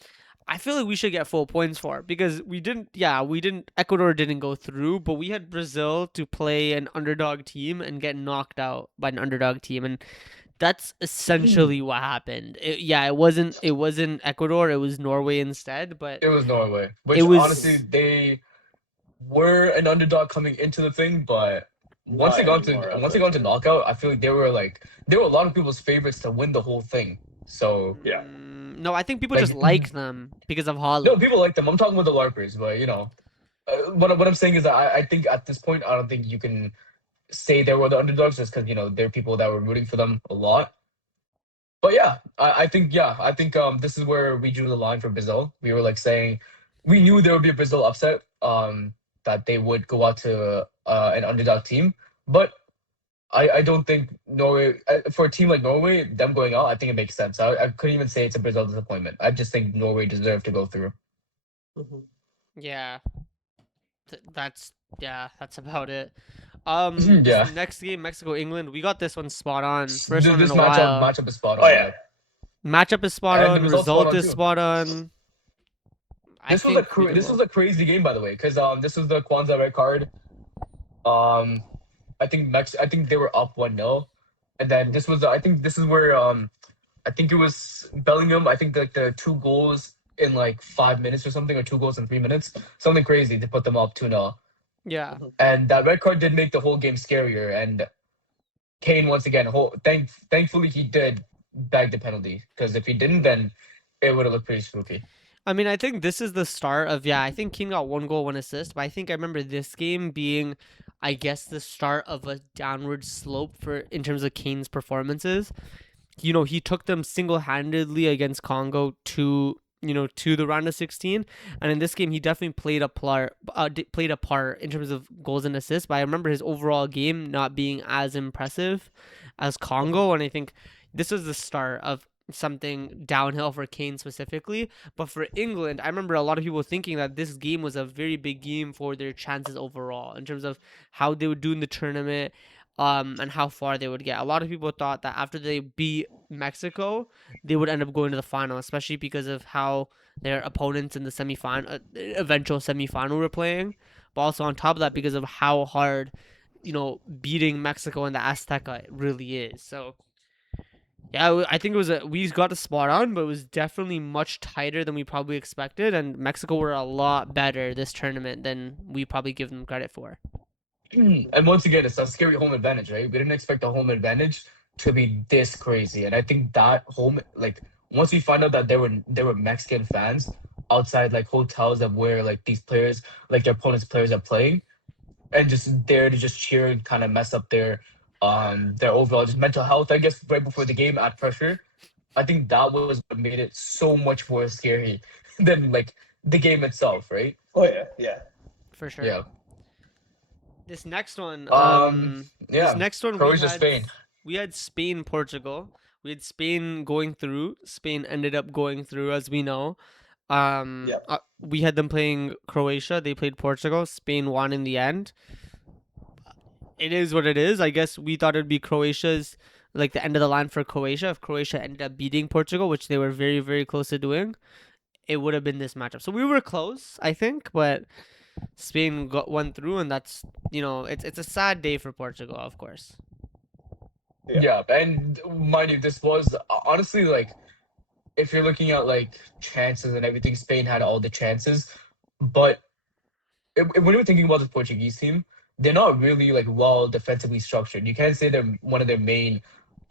I feel like we should get full points for because we didn't. Yeah, we didn't. Ecuador didn't go through, but we had Brazil to play an underdog team and get knocked out by an underdog team, and that's essentially what happened. It wasn't Ecuador. It was Norway instead. But It was Norway. Which It was- honestly they were an underdog coming into the thing, but once they got to knockout, I feel like there were a lot of people's favorites to win the whole thing. So Yeah. no, I think people Like- just like them because of Holland. no, people like them. I'm talking about the LARPers, but what I'm saying is that I think at this point I don't think you can say they were the underdogs just because there are people that were rooting for them a lot. But yeah, I think this is where we drew the line for Brazil. We were like saying we knew there would be a Brazil upset, that they would go out to an underdog team, but I don't think Norway for a team like Norway, them going out, I think it makes sense. I couldn't even say it's a Brazil disappointment. I just think Norway deserved to go through. Yeah, that's about it. Yeah. Next game, Mexico England. We got this one spot on. First This one in a matchup while. matchup is spot on. Oh, yeah. Matchup is spot And on. the result's spot Result on, is too. spot on. This was a crazy game, by the way, because this was the Kwanzaa red card. I think they were up 1-0, and then this is where I think it was Bellingham. I think the two goals in like 5 minutes or something, or 2 goals in 3 minutes, something crazy to put them up 2-0. Yeah. And that red card did make the whole game scarier. And Kane once again, thankfully he did bag the penalty, because if he didn't, then it would have looked pretty spooky. I mean, I think this is the start of, yeah, I think Kane got 1 goal, 1 assist, but I think I remember this game being, I guess, the start of a downward slope for in terms of Kane's performances. You know, he took them single-handedly against Congo to, you know, to the round of 16, and in this game he definitely played a part in terms of goals and assists, but I remember his overall game not being as impressive as Congo, and I think this was the start of something downhill for Kane specifically. But for England, I remember a lot of people thinking that this game was a very big game for their chances overall in terms of how they would do in the tournament, and how far they would get. A lot of people thought that after they beat Mexico, they would end up going to the final, especially because of how their opponents in the eventual semifinal were playing. But also on top of that, because of how hard, you know, beating Mexico in the Azteca really is. So yeah, I think we got a spot on, but it was definitely much tighter than we probably expected, and Mexico were a lot better this tournament than we probably give them credit for. And once again, it's a scary home advantage, right? We didn't expect the home advantage to be this crazy. And I think that once we find out that there were Mexican fans outside like hotels of where like these players, like their opponents' players are playing, and just there to just cheer and kind of mess up their overall just mental health, I guess, right before the game, add pressure. I think that was what made it so much more scary than like the game itself, right? Oh yeah, yeah. For sure. Yeah. This next one, Yeah. Croatia, Spain. We had Spain, Portugal. We had Spain going through. Spain ended up going through, as we know. Yep. We had them playing Croatia. They played Portugal. Spain won in the end. It is what it is. I guess we thought it'd be Croatia's, like, the end of the line for Croatia. If Croatia ended up beating Portugal, which they were very, very close to doing, it would have been this matchup. So we were close, I think, but Spain went through, and that's, you know, it's a sad day for Portugal, of course. Yeah, and mind you, this was honestly like, if you're looking at like chances and everything, Spain had all the chances, but when you're thinking about the Portuguese team, they're not really like well defensively structured. You can't say they're one of their main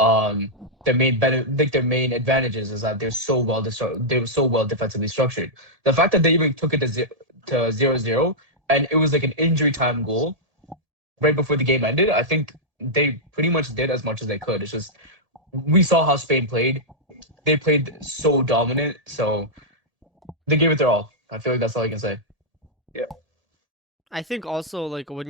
their main advantages is that they're so well defensively structured. The fact that they even took it to 0-0, and it was like an injury time goal right before the game ended, I think they pretty much did as much as they could. It's just we saw how Spain played. They played so dominant, so they gave it their all. I feel like that's all I can say. I think also, like, when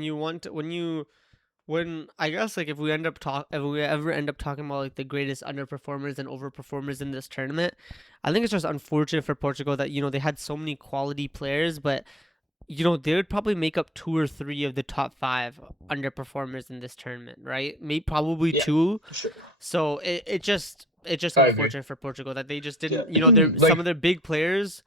I guess, like, if we ever end up talking about like the greatest underperformers and overperformers in this tournament, I think it's just unfortunate for Portugal that, you know, they had so many quality players, but, you know, they would probably make up 2 or 3 of the top 5 underperformers in this tournament, right? Maybe probably 2. Sure. So it's just I agree. unfortunate for Portugal that they just didn't, Yeah. you know, Like- some of their big players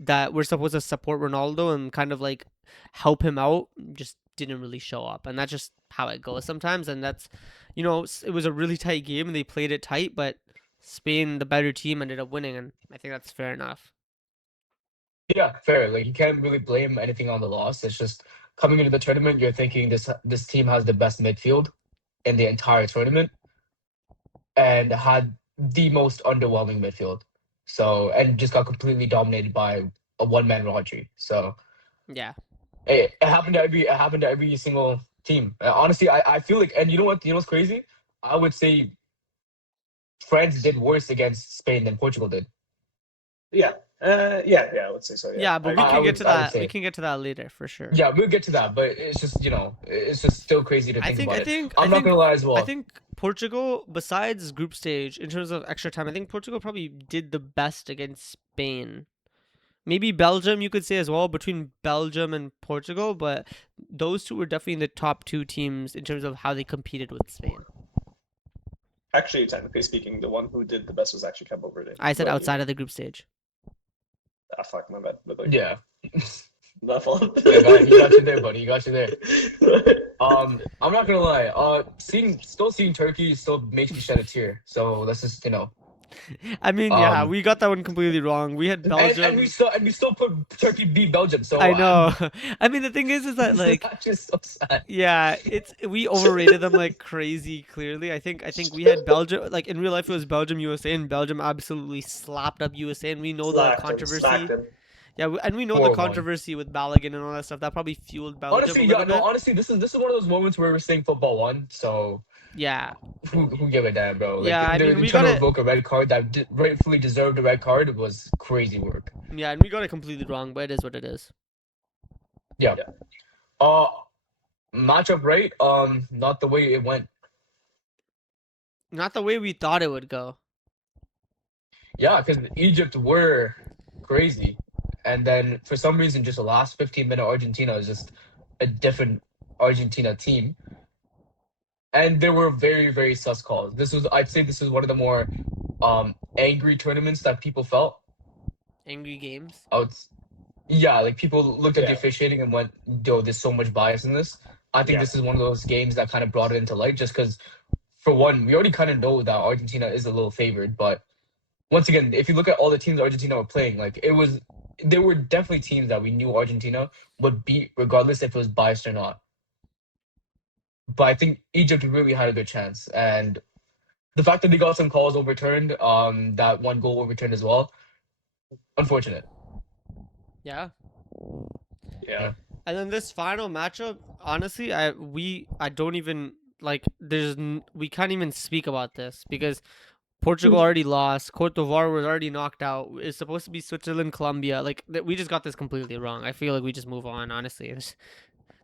that were supposed to support Ronaldo and kind of like help him out just didn't really show up, and that's just how it goes sometimes. And that's, you know, it was a really tight game and they played it tight, but Spain, the better team, ended up winning, and I think that's fair enough. Yeah, fair. Like you can't really blame anything on the loss. It's just coming into the tournament, you're thinking this team has the best midfield in the entire tournament, and had the most underwhelming midfield. So, and just got completely dominated by a one-man Rodri. So Yeah. it happened to every single team. Honestly, I feel like, and you know what's crazy? I would say France did worse against Spain than Portugal did. Yeah. I would say so. Yeah. Yeah, but we I can would- get to I would that. say- We can get to that later for sure. Yeah, we'll get to that, but it's just, you know, it's just still crazy to think about it. I'm not gonna lie as well. I think Portugal, besides group stage, in terms of extra time, I think Portugal probably did the best against Spain. Maybe Belgium, you could say as well, between Belgium and Portugal, but those two were definitely in the top 2 teams in terms of how they competed with Spain. Actually, technically speaking, the one who did the best was actually Cabo Verde. I said But, outside of the group stage. Ah, fuck, my bad. But, like, Yeah, my fault. he got you there, buddy. He got you there. I'm not gonna lie. Seeing Turkey still makes me shed a tear. So let's just, you know. I mean, yeah, Um, we got that one completely wrong. We had and Belgium. we still put Turkey beat Belgium. So I know. I mean, the thing is that like, that's just so sad. yeah, it's we overrated them like crazy. Clearly, I think we had Belgium. Like in real life, it was Belgium USA, and Belgium absolutely slapped up USA. And we know the Slacked him. controversy. Smacked him. Yeah, and we know the 4-1. controversy with Balogun and all that stuff. That probably fueled Belgium Honestly, a yeah, little no, bit. honestly, this is one of those moments where we're saying football won. So Yeah, who give a damn, bro? Like yeah. I mean, we trying got to it. revoke a red card that rightfully deserved a red card was crazy work. Yeah, and we got it completely wrong. But it is what it is. Yeah. Uh, matchup right. Not the way it went. Not the way we thought it would go. Yeah, because Egypt were crazy, and then for some reason, just the last 15-minute Argentina is just a different Argentina team, and there were very very sus calls. I'd say this is one of the more angry tournaments that people felt. Angry games. Yeah, like people looked at the Yeah. officiating and went, "Yo, there's so much bias in this." I think Yeah. this is one of those games that kind of brought it into light, just because, for one, we already kind of know that Argentina is a little favored, but once again, if you look at all the teams Argentina were playing, like there were definitely teams that we knew Argentina would beat, regardless if it was biased or not. But I think Egypt really had a good chance, and the fact that they got some calls overturned, that one goal overturned as well, unfortunate. Yeah. Yeah. And then this final matchup, honestly, I don't even like. We can't even speak about this because Portugal already lost. Cote d'Ivoire was already knocked out. It's supposed to be Switzerland, Colombia. Like we just got this completely wrong. I feel like we just move on. Honestly,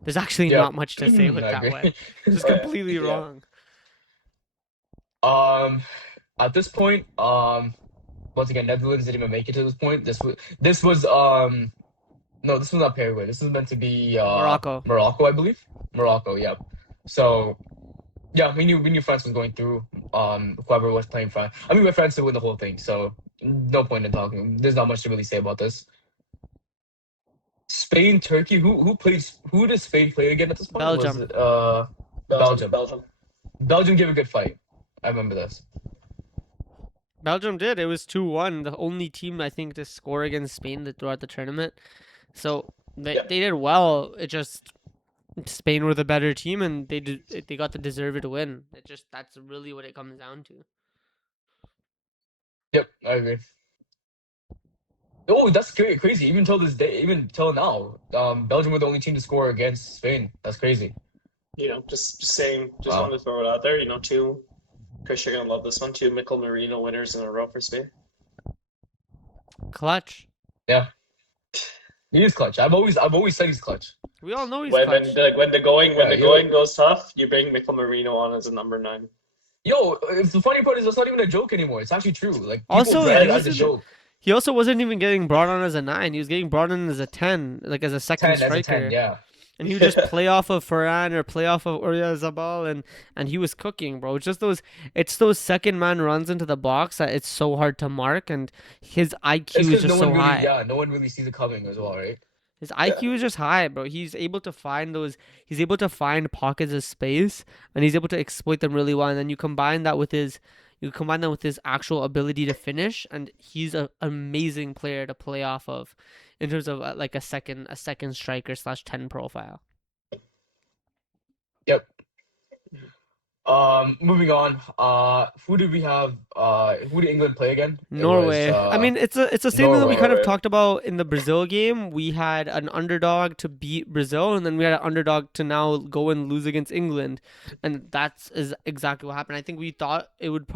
there's actually Yeah. not much to say with I that agree. one. Just Yeah. completely Yeah. wrong. At this point, once again, Netherlands didn't even make it to this point. No, this was not Paraguay. This was meant to be Morocco. Morocco, I believe. Morocco, yeah. So yeah, we knew France was going through. Whoever was playing France. I mean, we're France to win the whole thing, so no point in talking. There's not much to really say about this. Spain, Turkey. Who does Spain play again at this point? Belgium. Was it, Belgium. Belgium. Belgium gave a good fight. I remember this. Belgium did. It was 2-1. The only team I think to score against Spain throughout the tournament. So they did well. It just Spain were the better team and they got the deserved win. That's really what it comes down to. Yep, I agree. Oh, that's crazy. Even till this day, even till now, Belgium were the only team to score against Spain. That's crazy. You know, just saying, just Wow. wanted to throw it out there. You know, Chris, you're gonna love this one. 2 Mikel Merino winners in a row for Spain. Clutch. He is clutch. I've always said he's clutch. We all know he's When clutch. when the going Yeah, going goes tough, you bring Mikel Merino on as a number 9. Yo, the funny part is that's not even a joke anymore. It's actually true. Like people Also, brand he it as a wasn't- joke. He also wasn't even getting brought on as a 9. He was getting brought in as a 10, like as a second 10 as a striker. 10, yeah. And he would just play off of Ferran or play off of Oyarzabal, and he was cooking, bro. It's those second man runs into the box that it's so hard to mark, and his IQ It's is because just so high. no one really sees it coming as well, right? His IQ is just high, bro. He's able to find pockets of space, and he's able to exploit them really well. And then you combine that with his actual ability to finish, and he's an amazing player to play off of, in terms of like a second striker / 10 profile. Yep. Moving on. Who did we have? Who did England play again? It Norway. was, I mean, it's the same thing that we kind of Norway. talked about in the Brazil game. We had an underdog to beat Brazil, and then we had an underdog to now go and lose against England, and is exactly what happened. I think we thought it would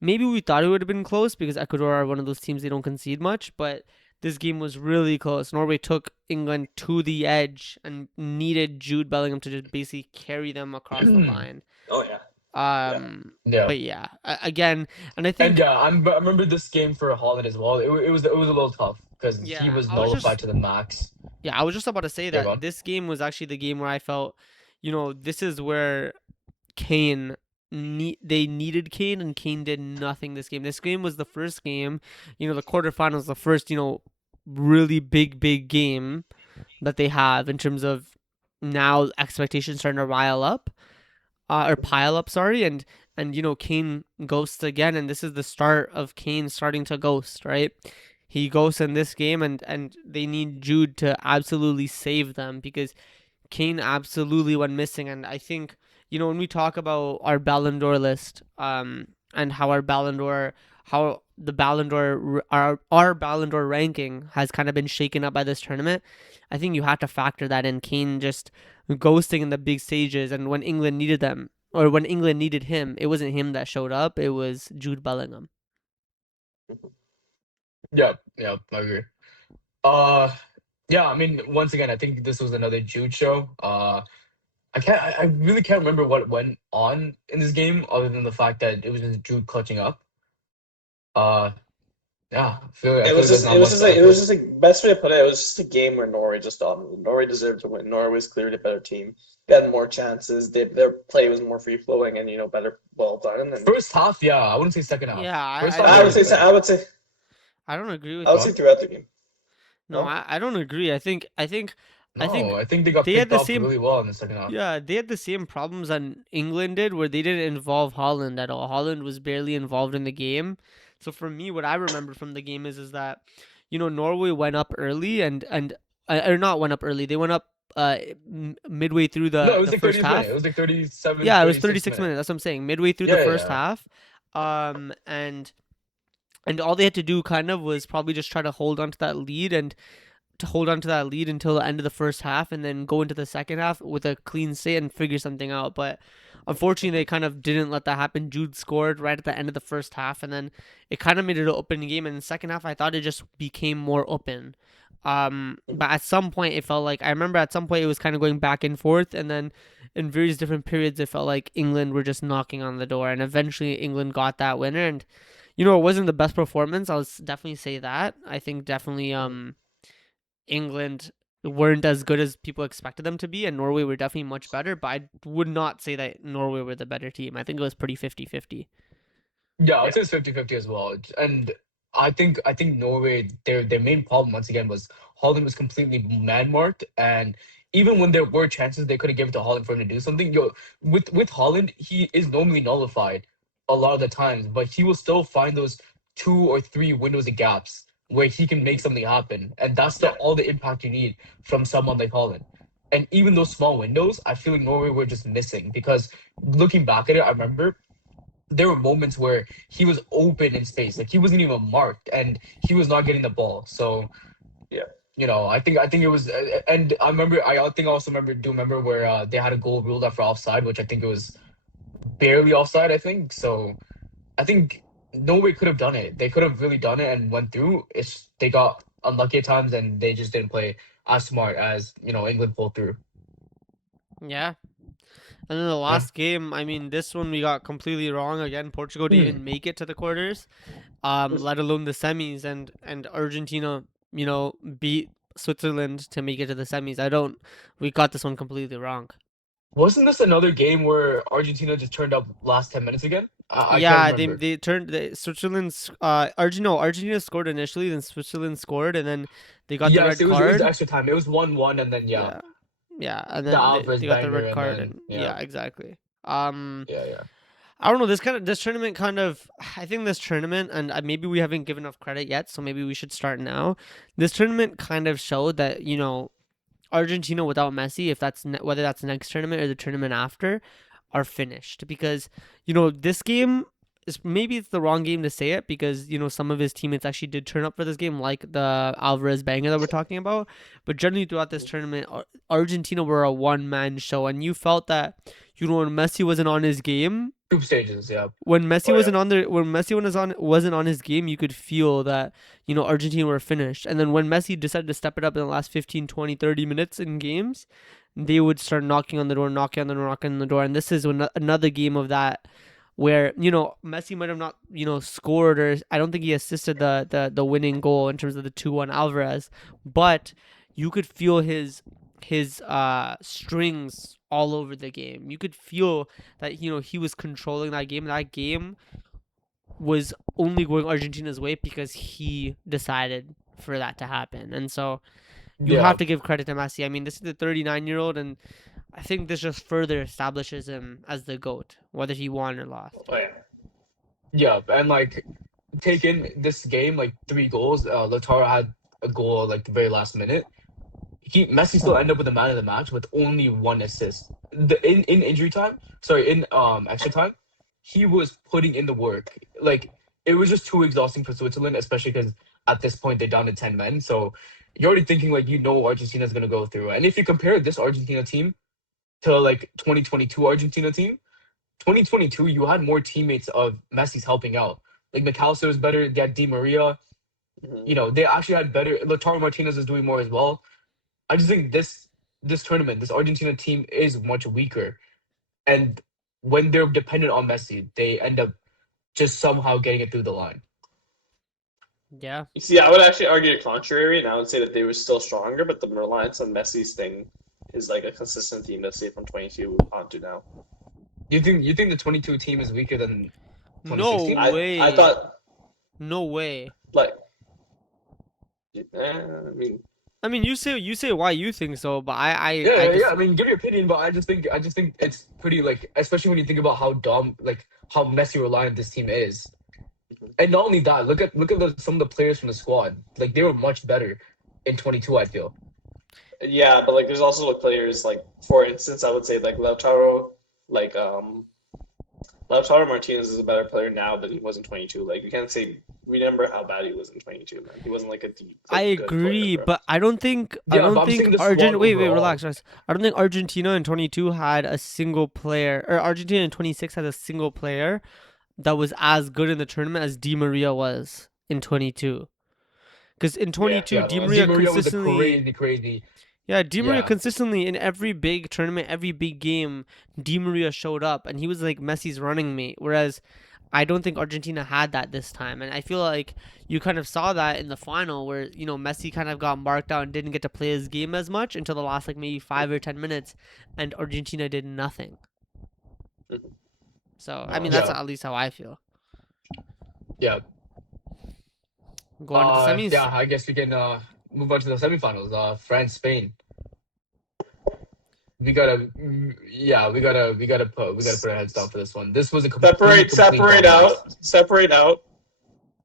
maybe we thought it would have been close because Ecuador are one of those teams they don't concede much, but this game was really close. Norway took England to the edge and needed Jude Bellingham to just basically carry them across the line. Oh yeah. yeah. But yeah, again, and I think And yeah, I remember this game for Holland as well. It was a little tough because he Yeah, was I was nullified just- to the max. Yeah, I was just about to say Yeah, that go on. this game was actually the game where I felt, this is where Kane they needed Kane, and Kane did nothing this game. This game was the first game, the quarterfinals, the first, really big game that they have in terms of now expectations starting to pile up, sorry, and and Kane ghosts again, and this is the start of Kane starting to ghost, right? He ghosts in this game, and they need Jude to absolutely save them because Kane absolutely went missing. And I think, when we talk about our Ballon d'Or list, and how the Ballon d'Or, our Ballon d'Or ranking has kind of been shaken up by this tournament, I think you have to factor that in. Kane just ghosting in the big stages, and when England needed them, or when England needed him, it wasn't him that showed up, it was Jude Bellingham. Yeah, I agree. Yeah, I mean, once again, I think this was another Jude show. I really can't remember what went on in this game other than the fact that it was just Jude clutching up. Uh, yeah, I feel like there's not much to add it to was it. just like best way to put it. It was just a game where Norway just dominated. Norway deserved to win. Norway was clearly the better team. They had more chances. Their play was more free flowing and better, well done. And First half, yeah, I wouldn't say second half. Yeah, First I half, don't I would say, agree. I would say, I don't agree with I would you. say throughout the game. No, No? I don't agree. I think No, I think they got they had picked the off same really well in the second half. yeah, they had the same problems that England did, where they didn't involve Holland at all. Holland was barely involved in the game. So for me, what I remember from the game is that, Norway went up early, or not went up early. They went up midway through No, it the was the like first 30th minute. half. It was like 37, Yeah, it was 36 36 minute. minutes. That's what I'm saying. Midway through the Yeah, first yeah. half. And all they had to do kind of was probably just try to hold on to that lead, and to hold on to that lead until the end of the first half, and then go into the second half with a clean slate and figure something out. But unfortunately, they kind of didn't let that happen. Jude scored right at the end of the first half, and then it kind of made it an open game. And in the second half, I thought it just became more open. But at some point, it felt like, I remember at some point it was kind of going back and forth, and then in various different periods, it felt like England were just knocking on the door, and eventually England got that winner. And it wasn't the best performance. I'll definitely say that. I think definitely England weren't as good as people expected them to be, and Norway were definitely much better, but I would not say that Norway were the better team. I think it was pretty 50-50. Yeah, I'd say it's 50-50 as well. And I think Norway, their main problem once again was Holland was completely man marked, and even when there were chances they could have given to Holland for him to do something. With Holland, he is normally nullified a lot of the times, but he will still find those 2 or 3 windows and gaps where he can make something happen, and that's all the impact you need from someone like Holland. And even those small windows, I feel like Norway were just missing because looking back at it, I remember there were moments where he was open in space, like he wasn't even marked, and he was not getting the ball. So Yeah. I think it was, and I think I also remember where they had a goal ruled out for offside, which I think it was barely offside. I think so. I think Norway could have done it. They could have really done it and went through. They got unlucky at times and they just didn't play as smart as England pulled through. Yeah. And then the last game, I mean, this one we got completely wrong again. Portugal didn't even make it to the quarters, let alone the semis, and Argentina, beat Switzerland to make it to the semis. We got this one completely wrong. Wasn't this another game where Argentina just turned up last 10 minutes again? I Yeah, can't remember. they turned Argentina scored initially, then Switzerland scored, and then they got the Yes, red it was card. the extra time. It was 1-1 and then Yeah, and the then Alvarez they got the banger red and card, then and yeah, exactly. yeah. I don't know. This tournament kind of. I think this tournament, and maybe we haven't given enough credit yet, so maybe we should start now. This tournament kind of showed that Argentina without Messi, if that's whether that's the next tournament or the tournament after, are finished, because this game is, maybe it's the wrong game to say it, because some of his teammates actually did turn up for this game, like the Alvarez banger that we're talking about. But generally throughout this tournament, Argentina were a one-man show, and you felt that when Messi wasn't on his game, Group stages, yeah. when Messi Oh, wasn't on there, when Messi wasn't on his game, you could feel that Argentina were finished. And then when Messi decided to step it up in the last 15, 20, 30 minutes in games, they would start knocking on the door. And this is another game of that, where Messi might have not scored, or I don't think he assisted the winning goal in terms of the 2-1 Alvarez, but you could feel his strings all over the game. You could feel that he was controlling that game. That game was only going Argentina's way because he decided for that to happen. And so you have to give credit to Messi. I mean, this is the 39-year-old, and I think this just further establishes him as the GOAT, whether he won or lost. Oh, yeah. Yeah, and like taking this game, like 3 goals. Lautaro had a goal like the very last minute. Messi still ended up with the man of the match with only 1 assist. In injury time, sorry, in extra time, he was putting in the work. Like it was just too exhausting for Switzerland, especially because at this point they're down to 10 men. So you're already thinking like Argentina's gonna go through. And if you compare this Argentina team to like 2022 Argentina team, 2022 you had more teammates of Messi's helping out. Like McAllister was better. They had Di Maria. Mhm. They actually had better. Lautaro Martinez is doing more as well. I just think this tournament, this Argentina team is much weaker, and when they're dependent on Messi, they end up just somehow getting it through the line. Yeah. You see, I would actually argue the contrary, and I would say that they were still stronger, but the reliance on Messi's thing is like a consistent theme, let's say, from 22 on to now. You think the 22 team is weaker than No 2016? way. I thought, No way. like, I mean, I mean, you say why you think so, but I Yeah. I mean, give your opinion, but I just think it's pretty like, especially when you think about how Messi reliant this team is. And not only that, look at some of the players from the squad. Like they were much better in 22. I feel. yeah, but like, there's also like players like, for instance, I would say like like Lautaro Martinez is a better player now than he was in 22. Like, you can't say remember how bad he was in 22, man. He wasn't like a deep, I like, good agree, player, bro. but I don't think Yeah, but I'm saying the squad Wait, overall. relax, relax. I don't think Argentina in 22 had a single player, or Argentina in 26 had a single player that was as good in the tournament as Di Maria was in 22. Because in 22, Yeah, Di Di Maria Maria was a consistently, crazy. yeah, Di Maria Yeah. consistently in every big tournament, every big game, Di Maria showed up, and he was like Messi's running mate. Whereas I don't think Argentina had that this time, and I feel like you kind of saw that in the final, where Messi kind of got marked out and didn't get to play his game as much until the last like maybe 5 or 10 minutes, and Argentina did nothing. Mhm. So I mean that's Yeah. at least how I feel. Yeah. Go on to the semis. Yeah. I guess we can move on to the semifinals. France, Spain. We gotta put our heads down for this one. This was a complete Separate dominance. separate out.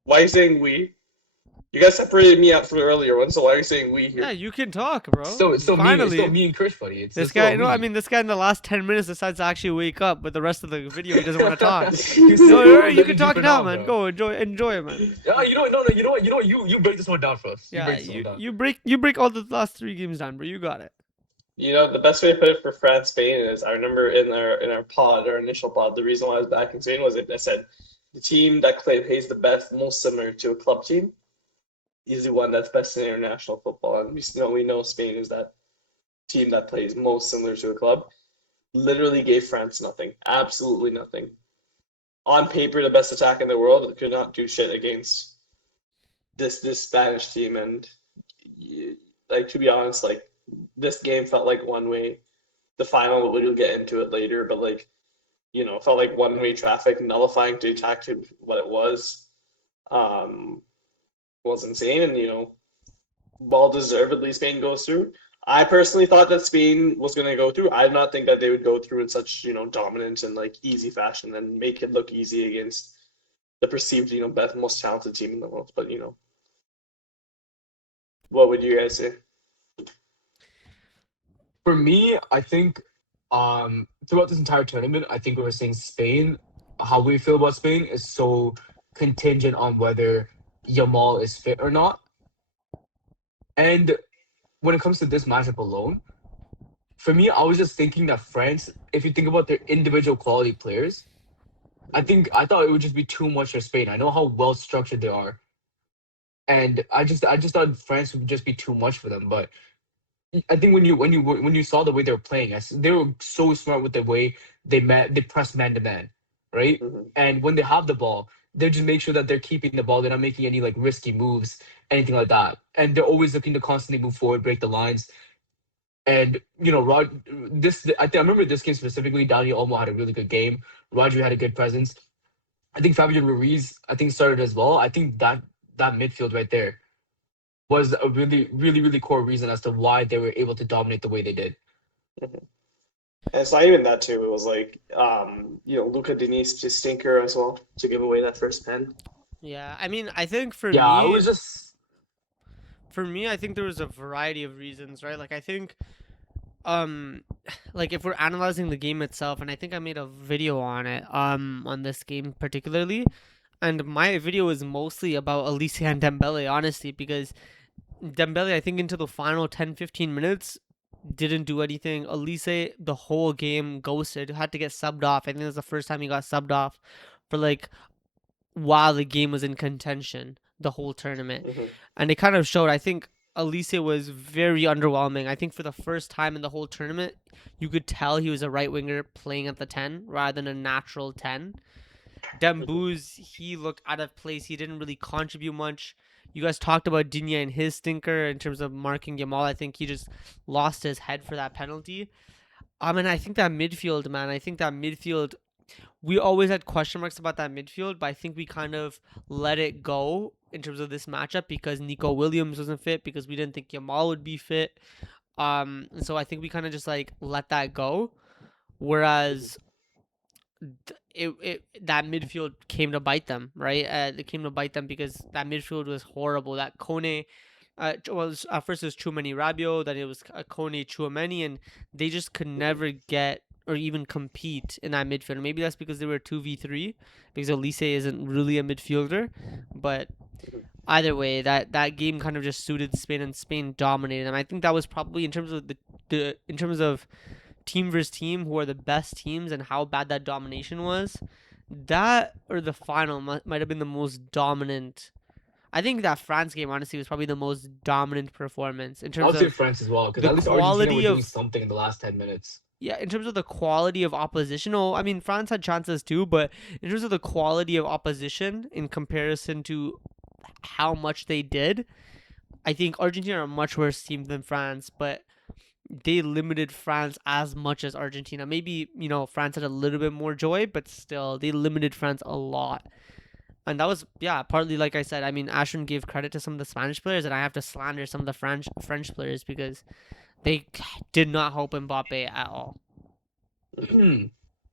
Why are you saying we? You guys separated me out from the earlier one, so why are you saying we here? Yeah, you can talk, bro. It's still Finally. me and Chris, buddy. It's This still guy, we. I mean, this guy in the last 10 minutes decides to actually wake up, but the rest of the video he doesn't want to talk. You said No, you were you letting can talk deeper now, down, man. bro. Go enjoy it, man. Yeah, you know what? No, you know what? You break this one down for us. You Yeah, break this one down. you break all the last 3 games down, bro. You got it. You know, the best way to put it for France Spain is, I remember in our initial pod, the reason why I was back in Spain was I said the team that plays the best, most similar to a club team, is the one that's best in international football, and we know Spain is that team that plays most similar to a club. Literally gave France nothing, absolutely nothing. On paper, the best attack in the world, could not do shit against this Spanish team, and like, to be honest, like, this game felt like one way. The final, we'll get into it later, but like, felt like one way traffic, nullifying the attack to what it was. Was insane, and well deservedly Spain goes through. I personally thought that Spain was going to go through. I did not think that they would go through in such dominant and like easy fashion and make it look easy against the perceived best, most talented team in the world. But what would you guys say? For me, I think throughout this entire tournament, I think we were saying Spain, how we feel about Spain is so contingent on whether Yamal is fit or not. And when it comes to this matchup alone, for me, I was just thinking that France, if you think about their individual quality players, I thought it would just be too much for Spain. I know how well structured they are, and I just thought France would just be too much for them. But I think when you saw the way they were playing, they were so smart with the way they press man to man, right? Mm-hmm. And when they have the ball, they just make sure that they're keeping the ball. They're not making any like risky moves, anything like that. And they're always looking to constantly move forward, break the lines. And I remember this game specifically. Dani Olmo had a really good game. Rodri had a good presence. I think Fabian Ruiz started as well. I think that midfield right there was a really, really, really core reason as to why they were able to dominate the way they did. Mm-hmm. And it's not even that too. It was like, Luca Denise to stinker as well to give away that first pen. Yeah, I mean, I think Yeah, I was just for me, I think there was a variety of reasons, right? Like I think um like if we're analyzing the game itself, and I think I made a video on it on this game particularly, and my video is mostly about Alicia and Dembele, honestly, because Dembele, I think into the final 10-15 minutes didn't do anything. Elise the whole game ghosted, had to get subbed off. I think it was the first time he got subbed off for like while the game was in contention the whole tournament. Mhm. And it kind of showed. I think Elise was very underwhelming. I think for the first time in the whole tournament, you could tell he was a right winger playing at the 10 rather than a natural 10. Dembouz, he looked out of place. He didn't really contribute much. You guys talked about Digne and his stinker in terms of marking Yamal. I think he just lost his head for that penalty. And I think that midfield, man. I think that midfield, we always had question marks about that midfield, but I think we kind of let it go in terms of this matchup because Nico Williams wasn't fit, because we didn't think Yamal would be fit. And so I think we kind of just like let that go. Whereas that midfield came to bite them, right? It came to bite them because that midfield was horrible. That Kone, was at first it was Tchouameni Rabiot, then it was Kone Tchouameni, and they just could never get or even compete in that midfield. Maybe that's because they were 2v3, because Elise isn't really a midfielder, but either way, that game kind of just suited Spain, and Spain dominated them. I think that was probably in terms of in terms of team versus team, who are the best teams and how bad that domination was, that or the final might have been the most dominant. I think that France game honestly was probably the most dominant performance in I terms would say of France as well, because the at least Argentina were quality doing of, something in the last 10 minutes. yeah, in terms of the quality of opposition. Oh, I mean, France had chances too, but in terms of the quality of opposition in comparison to how much they did, I think Argentina are a much worse team than France, but they limited France as much as Argentina. Maybe, France had a little bit more joy, but still, they limited France a lot. And that was, yeah, partly like I said. I mean, Ashton gave credit to some of the Spanish players, and I have to slander some of the French players because they did not help Mbappe at all.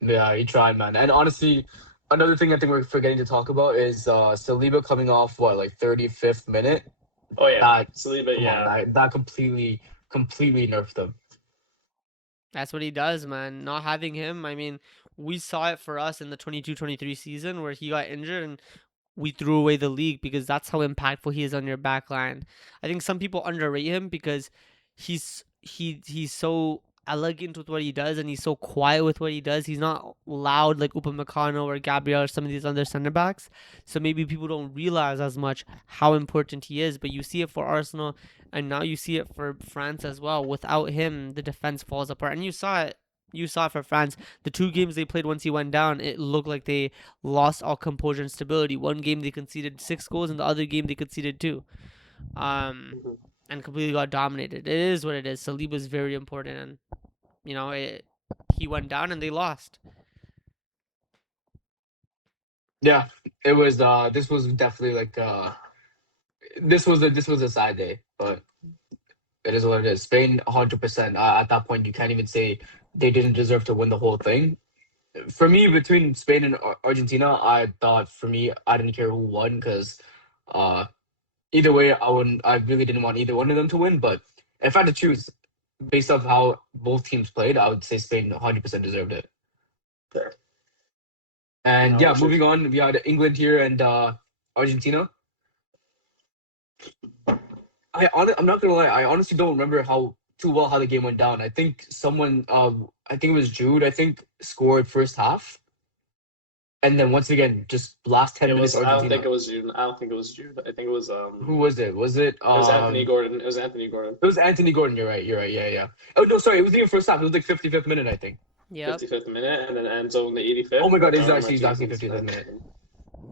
Yeah, he tried, man. And honestly, another thing I think we're forgetting to talk about is Saliba coming off like 35th minute. Oh yeah, That Saliba, come yeah. on, that completely nerfed them. That's what he does, man. Not having him, I mean, we saw it for us in the 22-23 season where he got injured and we threw away the league because that's how impactful he is on your back line. I think some people underrate him because he's so elegant with what he does and he's so quiet with what he does. He's not loud like Upamecano or Gabriel or some of these other center backs. So maybe people don't realize as much how important he is, but you see it for Arsenal and now you see it for France as well. Without him, the defense falls apart. And you saw it. You saw it for France. The 2 games they played once he went down, it looked like they lost all composure and stability. One game they conceded 6 goals, and the other game they conceded 2. Mhm. And completely got dominated. It is what it is. Saliba is very important, and he went down and they lost. Yeah, it was. This was definitely like this was a sad day, but it is what it is. Spain, 100%. At that point, you can't even say they didn't deserve to win the whole thing. For me, between Spain and Argentina, I thought for me, I didn't care who won because uh, either way, I wouldn't. I really didn't want either one of them to win. But if I had to choose, based off how both teams played, I would say Spain 100% deserved it. Fair. And No, yeah, we should- moving on, we had England here and Argentina. I'm not gonna lie, I honestly don't remember too well how the game went down. I think someone, I think it was Jude, I think scored first half, and then once again, just last 10 minutes I don't Argentina. think it was Jude. I don't think it was Jude. I think it was Who was it? Was it? It was Anthony Gordon. It was Anthony Gordon. It was Anthony Gordon. You're right. Yeah, yeah. Oh no, sorry. It was even first half. It was like 55th minute, I think. Yeah. 55th minute, and then Enzo in the 85th. Oh my God, John exactly Martinez 55th in the minute. 90th.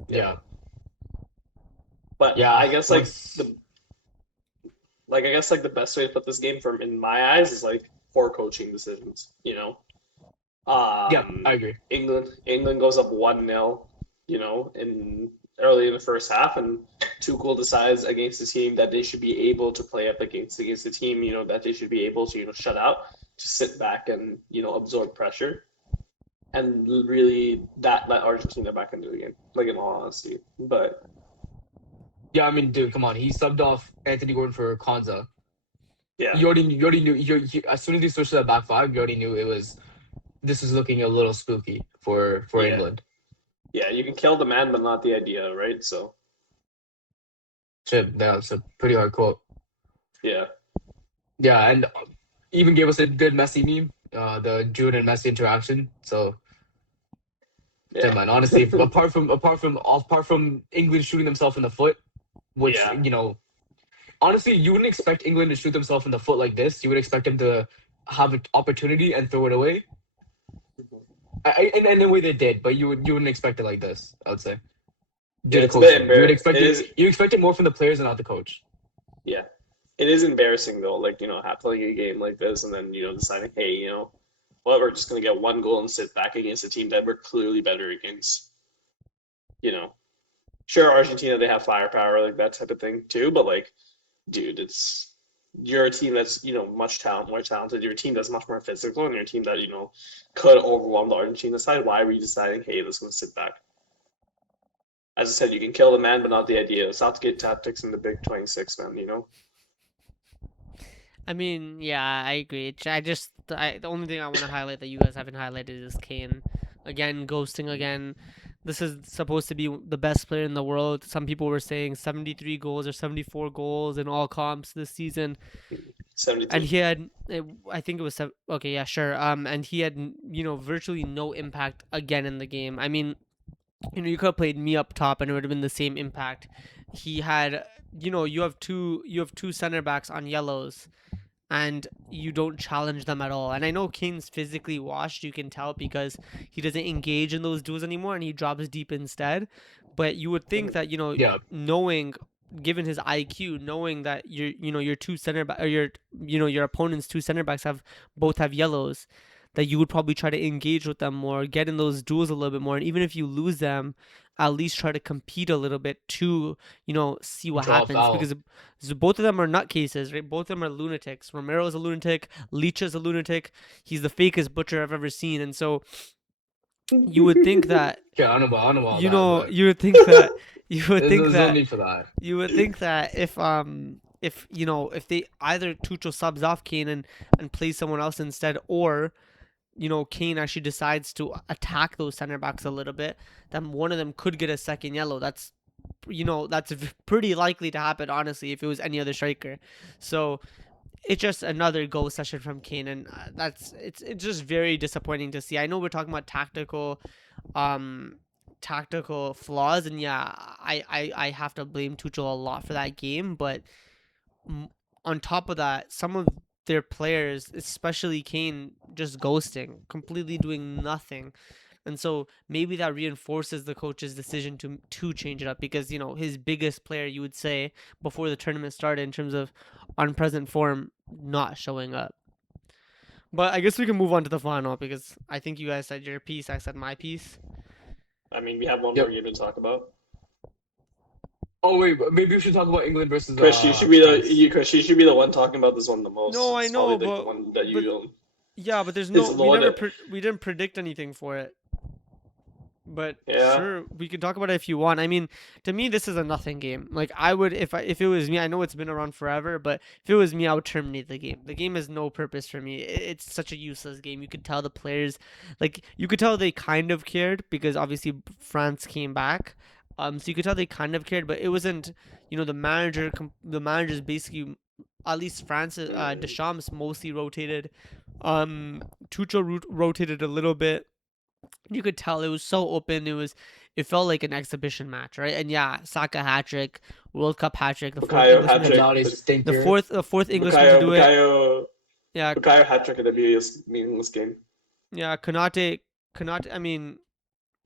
Yeah. But Yeah, I guess like once- the best way to put this game from in my eyes is like poor coaching decisions. Yeah, I agree. England goes up 1-0. In early in the first half, and Tuchel decides against a team that they should be able to play up against a team, that they should be able to, shut out, to sit back and, absorb pressure. And really that let Argentina back into the game, like in all honesty. But Yeah, I mean, dude, come on. He subbed off Anthony Gordon for Konza. yeah, You already knew. As soon as he switched to that back five, you already knew this was looking a little spooky for Yeah. England. yeah, you can kill the man, but not the idea, right? So Shit, that's a pretty hard quote. yeah, Yeah, and even gave us a good Messi meme, the June and Messi interaction. So, yeah, man. Honestly, apart from England shooting themselves in the foot, which Yeah. Honestly, you wouldn't expect England to shoot themselves in the foot like this. You would expect them to have an opportunity and throw it away. In a way they did, but you wouldn't expect it like this. I would say. Yeah, it's a coaching. bit You would expect it is. you expect it more from the players and not the coach. Yeah, it is embarrassing though. Like playing a game like this and then deciding, hey, well, we're just gonna get one goal and sit back against a team that we're clearly better against. Sure, Argentina, they have firepower, like that type of thing too. But like, dude, you're a team that's more talented. You're a team that's much more physical, and you're a team that could overwhelm the Argentina side. Why were you deciding, hey, let's go sit back? As I said, you can kill the man, but not the idea. Southgate tactics in the Big 26, man. I mean, yeah, I agree. The only thing I want to highlight that you guys haven't highlighted is Kane. Again, ghosting again. This is supposed to be the best player in the world. Some people were saying 73 goals or 74 goals in all comps this season. 72. And he had, I think it was, okay, yeah, sure. And he had, virtually no impact again in the game. I mean, you could have played me up top and it would have been the same impact. He had, you have two center backs on yellows and you don't challenge them at all. And I know Kane's physically washed, you can tell, because he doesn't engage in those duels anymore and he drops deep instead. But you would think that, Yeah. knowing, given his IQ, knowing that your two center back or your opponent's two center backs both have yellows, that you would probably try to engage with them more, get in those duels a little bit more, and even if you lose them, at least try to compete a little bit to, see what Draw a happens. foul. Because both of them are nutcases, right? Both of them are lunatics. Romero's a lunatic, Leach is a lunatic. He's the fakest butcher I've ever seen, and so you would think that Yeah, I don't know about you that, know but you would think that you would think there's no that need for that. you would think that if they either Tuchel subs off Kane and plays someone else instead, or Kane actually decides to attack those center backs a little bit, then one of them could get a second yellow. That's pretty likely to happen, honestly, if it was any other striker. So it's just another goal session from Kane, and it's just very disappointing to see. I know we're talking about tactical flaws, and yeah, I have to blame Tuchel a lot for that game, but on top of that, some of their players, especially Kane, just ghosting, completely doing nothing. And so maybe that reinforces the coach's decision to change it up, because his biggest player, you would say, before the tournament started in terms of on present form, not showing up. But I guess we can move on to the final, because I think you guys said your piece, I said my piece. I mean, we have one Yep. more game to talk about. Oh wait, maybe we should talk about England versus. Chris, you should be Chris, you should be the one talking about this one the most. No, I It's know, probably the but- one that you. Yeah, but there's It's we didn't predict anything for it. But Yeah. sure, we can talk about it if you want. I mean, to me, this is a nothing game. Like, I would, if it was me, I know it's been around forever, but if it was me, I would terminate the game. The game has no purpose for me. It's such a useless game. You could tell the players, like, you could tell they kind of cared, because obviously France came back. So you could tell they kind of cared, but it wasn't, the manager's basically, at least France's, Deschamps mostly rotated. Tuchel rotated a little bit. You could tell it was so open. It felt like an exhibition match, right? And yeah, Saka hat trick, World Cup hat trick, the fourth Bukayo Englishman, hat-trick. Nowadays stinker. the fourth Englishman to do it. Yeah, Bukayo hat trick in the meaningless game. yeah, Konate. I mean,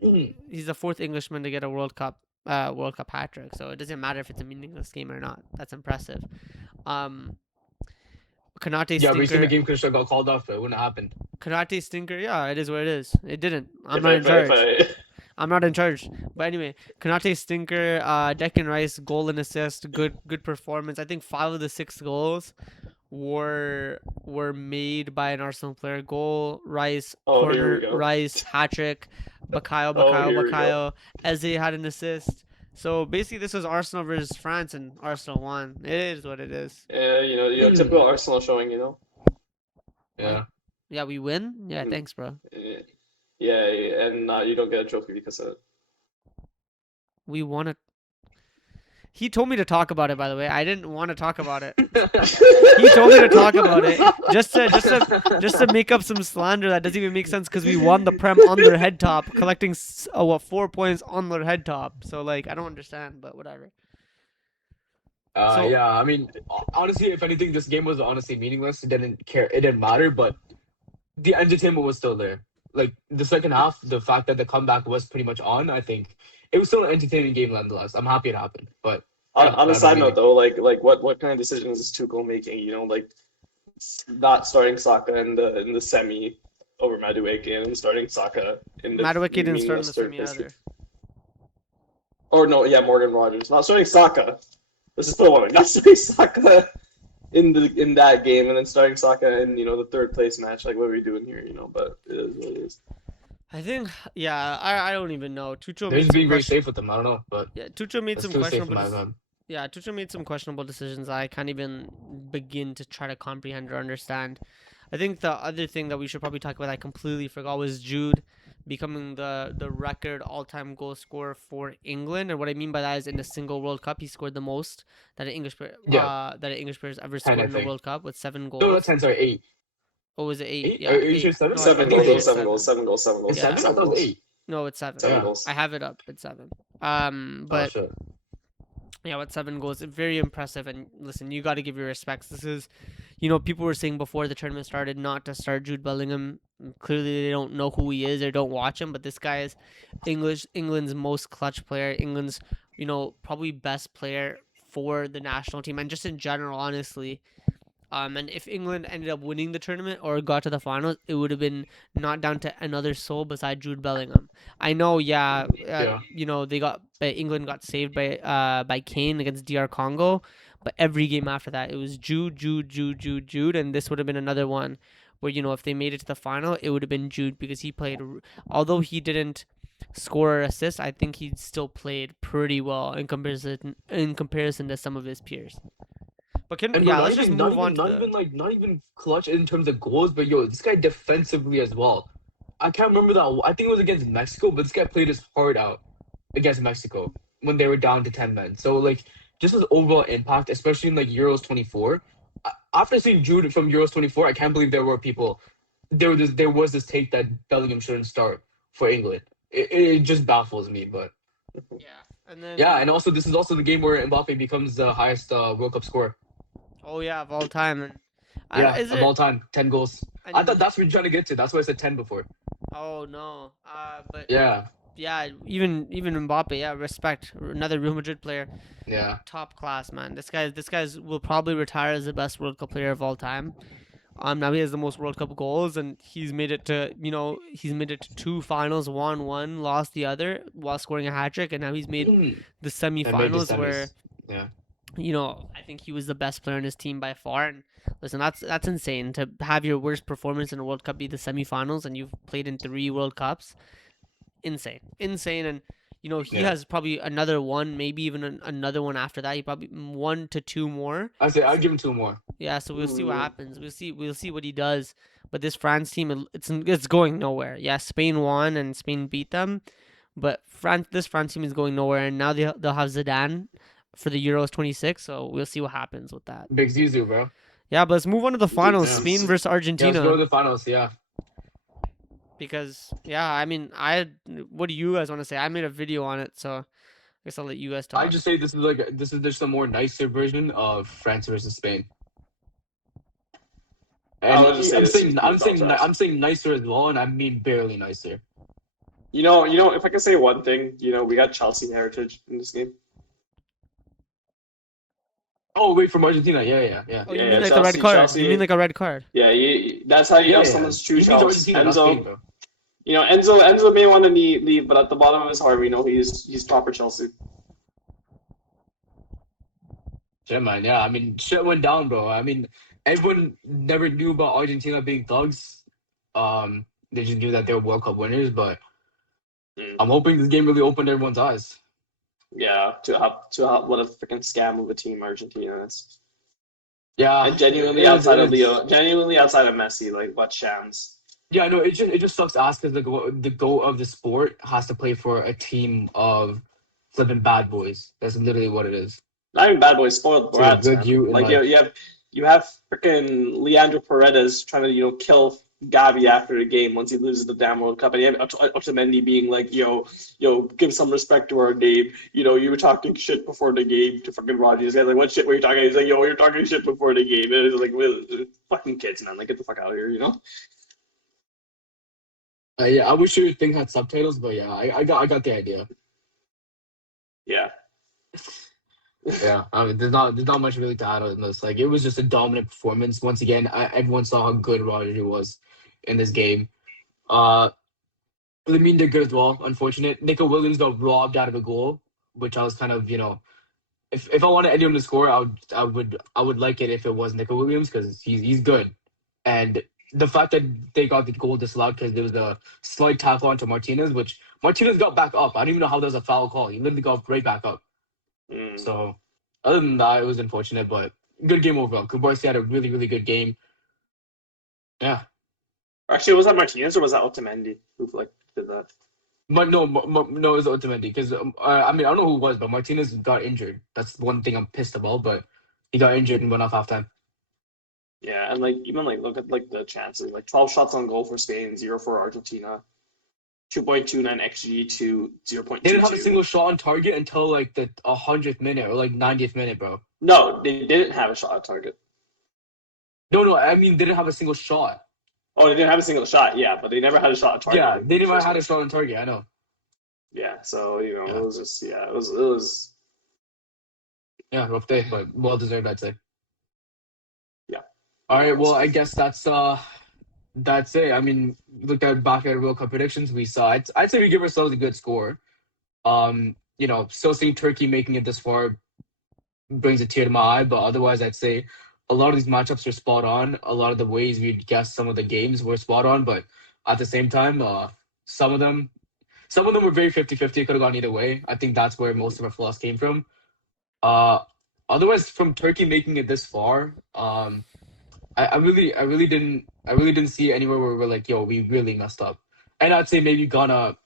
Mm. he's the fourth Englishman to get a World Cup hat trick. So it doesn't matter if it's a meaningless game or not. That's impressive. Konate Yeah, recently the stinker. game could have got called off, but it wouldn't have happened. Konate stinker. Yeah, it is what it is. It didn't. I'm If not in charge. I'm not in charge. But anyway, Konate stinker, Declan Rice goal and assist, good performance. I think 5 of the 6 goals were made by an Arsenal player. Goal, Rice, Oh, here we corner, go. Rice, hat trick, Bakayo, Oh, here we go. Eze had an assist. So basically, this was Arsenal versus France, and Arsenal won. It is what it is. Yeah, typical Arsenal showing, Yeah. Yeah, we win. Yeah, Mhm. thanks, bro. Yeah, and you don't get a trophy because of it. We won it. He told me to talk about it. By the way, I didn't want to talk about it. He told me to talk about it just to make up some slander that doesn't even make sense because we won the Prem on their head top, collecting 4 points on their head top. So like, I don't understand, but whatever. So- Yeah, I mean, honestly, if anything, this game was honestly meaningless. It didn't matter, but the entertainment was still there. Like the second half, the fact that the comeback was pretty much on, I think it was still an entertaining game nonetheless. I'm happy it happened, but On I a side don't note, though, like what kind of decisions is Tuchel making? Like not starting Saka in the semi over Madueke and starting Saka in the Madueke didn't start in meaningless the semi third place. either. Or no, yeah, Morgan Rogers not starting Saka. This is still one. Not starting Saka in that game and then starting Saka in the third place match. Like, what are we doing here? But it is what it is. I think, yeah, I don't even know. Tuchel they're made just some being very question- safe with them. I don't know, but Yeah, Tuchel made it's some too safe in questionable. my mind. Yeah, Tuchel made some questionable decisions I can't even begin to try to comprehend or understand. I think the other thing that we should probably talk about I completely forgot was Jude becoming the record all-time goal scorer for England. And what I mean by that is in a single World Cup, he scored the most that an English player has ever 10, scored I in a think. World Cup with 7 goals. No, not 10, sorry, 8. Oh, was it 8? 8? Yeah, Are you sure 7? No, I Seven think goals, it though, is 7 goals, 7 goals, 7 goals, It's Yeah. 7? I seven thought it was goals. 8. No, it's 7. 7 Yeah. goals. I have it up. It's 7. Oh, But shit. yeah, with 7 goals, very impressive. And listen, you got to give your respects. This is, people were saying before the tournament started not to start Jude Bellingham. Clearly, they don't know who he is or don't watch him. But this guy is England's most clutch player. England's, probably best player for the national team and just in general, honestly. And if England ended up winning the tournament or got to the finals, it would have been not down to another soul beside Jude Bellingham. I know, Yeah. England got saved by Kane against DR Congo, but every game after that, it was Jude, and this would have been another one where if they made it to the final, it would have been Jude because he played. Although he didn't score or assist, I think he still played pretty well in comparison to some of his peers. But let's just move on to not even clutch in terms of goals, but this guy defensively as well. I can't remember that. I think it was against Mexico, but this guy played his heart out against Mexico when they were down to 10 men. So just his overall impact, especially in Euros 24. After seeing Jude from Euros 24, I can't believe there was this take that Bellingham shouldn't start for England. It just baffles me, but and also this is also the game where Mbappe becomes the highest World Cup scorer. Oh yeah, of all time. Of all time, 10 goals. I thought that's what you're trying to get to. That's why I said 10 before. Oh no. But Yeah, even Mbappe, yeah, respect. Another Real Madrid player, yeah. top class, man. This guy's will probably retire as the best World Cup player of all time. Now he has the most World Cup goals, and he's made it to 2 finals, won one, lost the other, while scoring a hat trick, and now he's made the semifinals where Yeah. I think he was the best player on his team by far. And listen, that's insane to have your worst performance in a World Cup be the semifinals, and you've played in 3 World Cups. Insane, and he has probably another one, maybe even another one after that. He probably 1 to 2 more. I'd give him 2 more. Yeah, so we'll see what happens. We'll see what he does. But this France team, it's going nowhere. Yeah, Spain won and Spain beat them, but this France team is going nowhere. And now they'll have Zidane for the Euros 26. So we'll see what happens with that. Big Zizou, bro. Yeah, but let's move on to the finals. Yeah. Spain versus Yeah, Argentina. let's go to the finals. Yeah. Because what do you guys want to say? I made a video on it, so I guess I'll let you guys talk. I just say this is just a more nicer version of France versus Spain. And I would just say I'm saying nicer as well, and I mean barely nicer. If I can say one thing, we got Chelsea heritage in this game. Oh wait, from Argentina, yeah. Oh, you Yeah, mean like a Chelsea- red card? Chelsea- You mean like a red card? Yeah, that's how you know Yeah. someone's true He means Chelsea. Argentina, not Spain, bro. You know, Enzo may want to leave, but at the bottom of his heart, we know he's proper Chelsea. Shit, man. Yeah, I mean, shit went down, bro. I mean, everyone never knew about Argentina being thugs. They just knew that they were World Cup winners, but Mm. I'm hoping this game really opened everyone's eyes. Yeah, to how what a freaking scam of a team Argentina is. Yeah, And genuinely it is- outside it of is- Leo, genuinely outside of Messi, like what shams? Yeah, no, it just sucks ass because the goal of the sport has to play for a team of flipping bad boys. That's literally what it is. Not even bad boys, spoiled So, like, brats, good man. you and, Like like- you have freaking Leandro Paredes trying to kill Gavi after the game once he loses the damn World Cup, and you have Otamendi being like, yo, give some respect to our name. You know, you were talking shit before the game to fucking Rodgers. He's like, what shit were you talking? He's like, yo, you're talking shit before the game. And it's like, well, fucking kids, man. Like, get the fuck out of here, you know? Yeah, I wish your thing had subtitles, but yeah, I got the idea. Yeah. Yeah, I mean, there's not much really to add on this. Like, it was just a dominant performance. Once again, everyone saw how good Roger was in this game. Lamine did good as well. Unfortunate. Nico Williams got robbed out of a goal, which I was kind of, if I wanted anyone to score, I would like it if it was Nico Williams because he's good. And the fact that they got the goal disallowed because there was a slight tackle onto Martinez, which Martinez got back up. I don't even know how there was a foul call. He literally got right back up. Mm. So other than that, it was unfortunate, but good game overall. Kubarsi had a really, really good game. Yeah. Actually, was that Martinez or was that Otamendi who like did that? But no, no, it was Otamendi because I mean I don't know who it was, but Martinez got injured. That's one thing I'm pissed about. But he got injured and went off halftime. Yeah, and like even like look at like the chances, like 12 shots on goal for Spain, 0 for Argentina, 2.29 xG to 0.22. They didn't have a single shot on target until like the 100th minute or like 90th minute, bro. No, they didn't have a shot on target. No, I mean they didn't have a single shot. Oh, they didn't have a single shot, yeah, but they never had a shot on target. Yeah, they never had a shot on target. I know. Yeah, so you know Yeah. it was just it was Yeah, rough day, but well deserved, I'd say. Yeah. All right. Well, I guess that's it. I mean, look at back at World Cup predictions we saw. I'd say we give ourselves a good score. Still seeing Turkey making it this far brings a tear to my eye, but otherwise, I'd say a lot of these matchups are spot on. A lot of the ways we'd guess some of the games were spot on, but at the same time, some of them were very 50-50. It could have gone either way. I think that's where most of our flaws came from. Otherwise, from Turkey making it this far, I really didn't see anywhere where we're like, yo, we really messed up. And I'd say maybe Ghana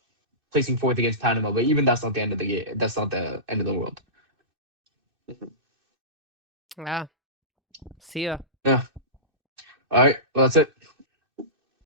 placing fourth against Panama, but even that's not the end of the game. That's not the end of the world. Yeah. See ya. Yeah. All right. Well, that's it.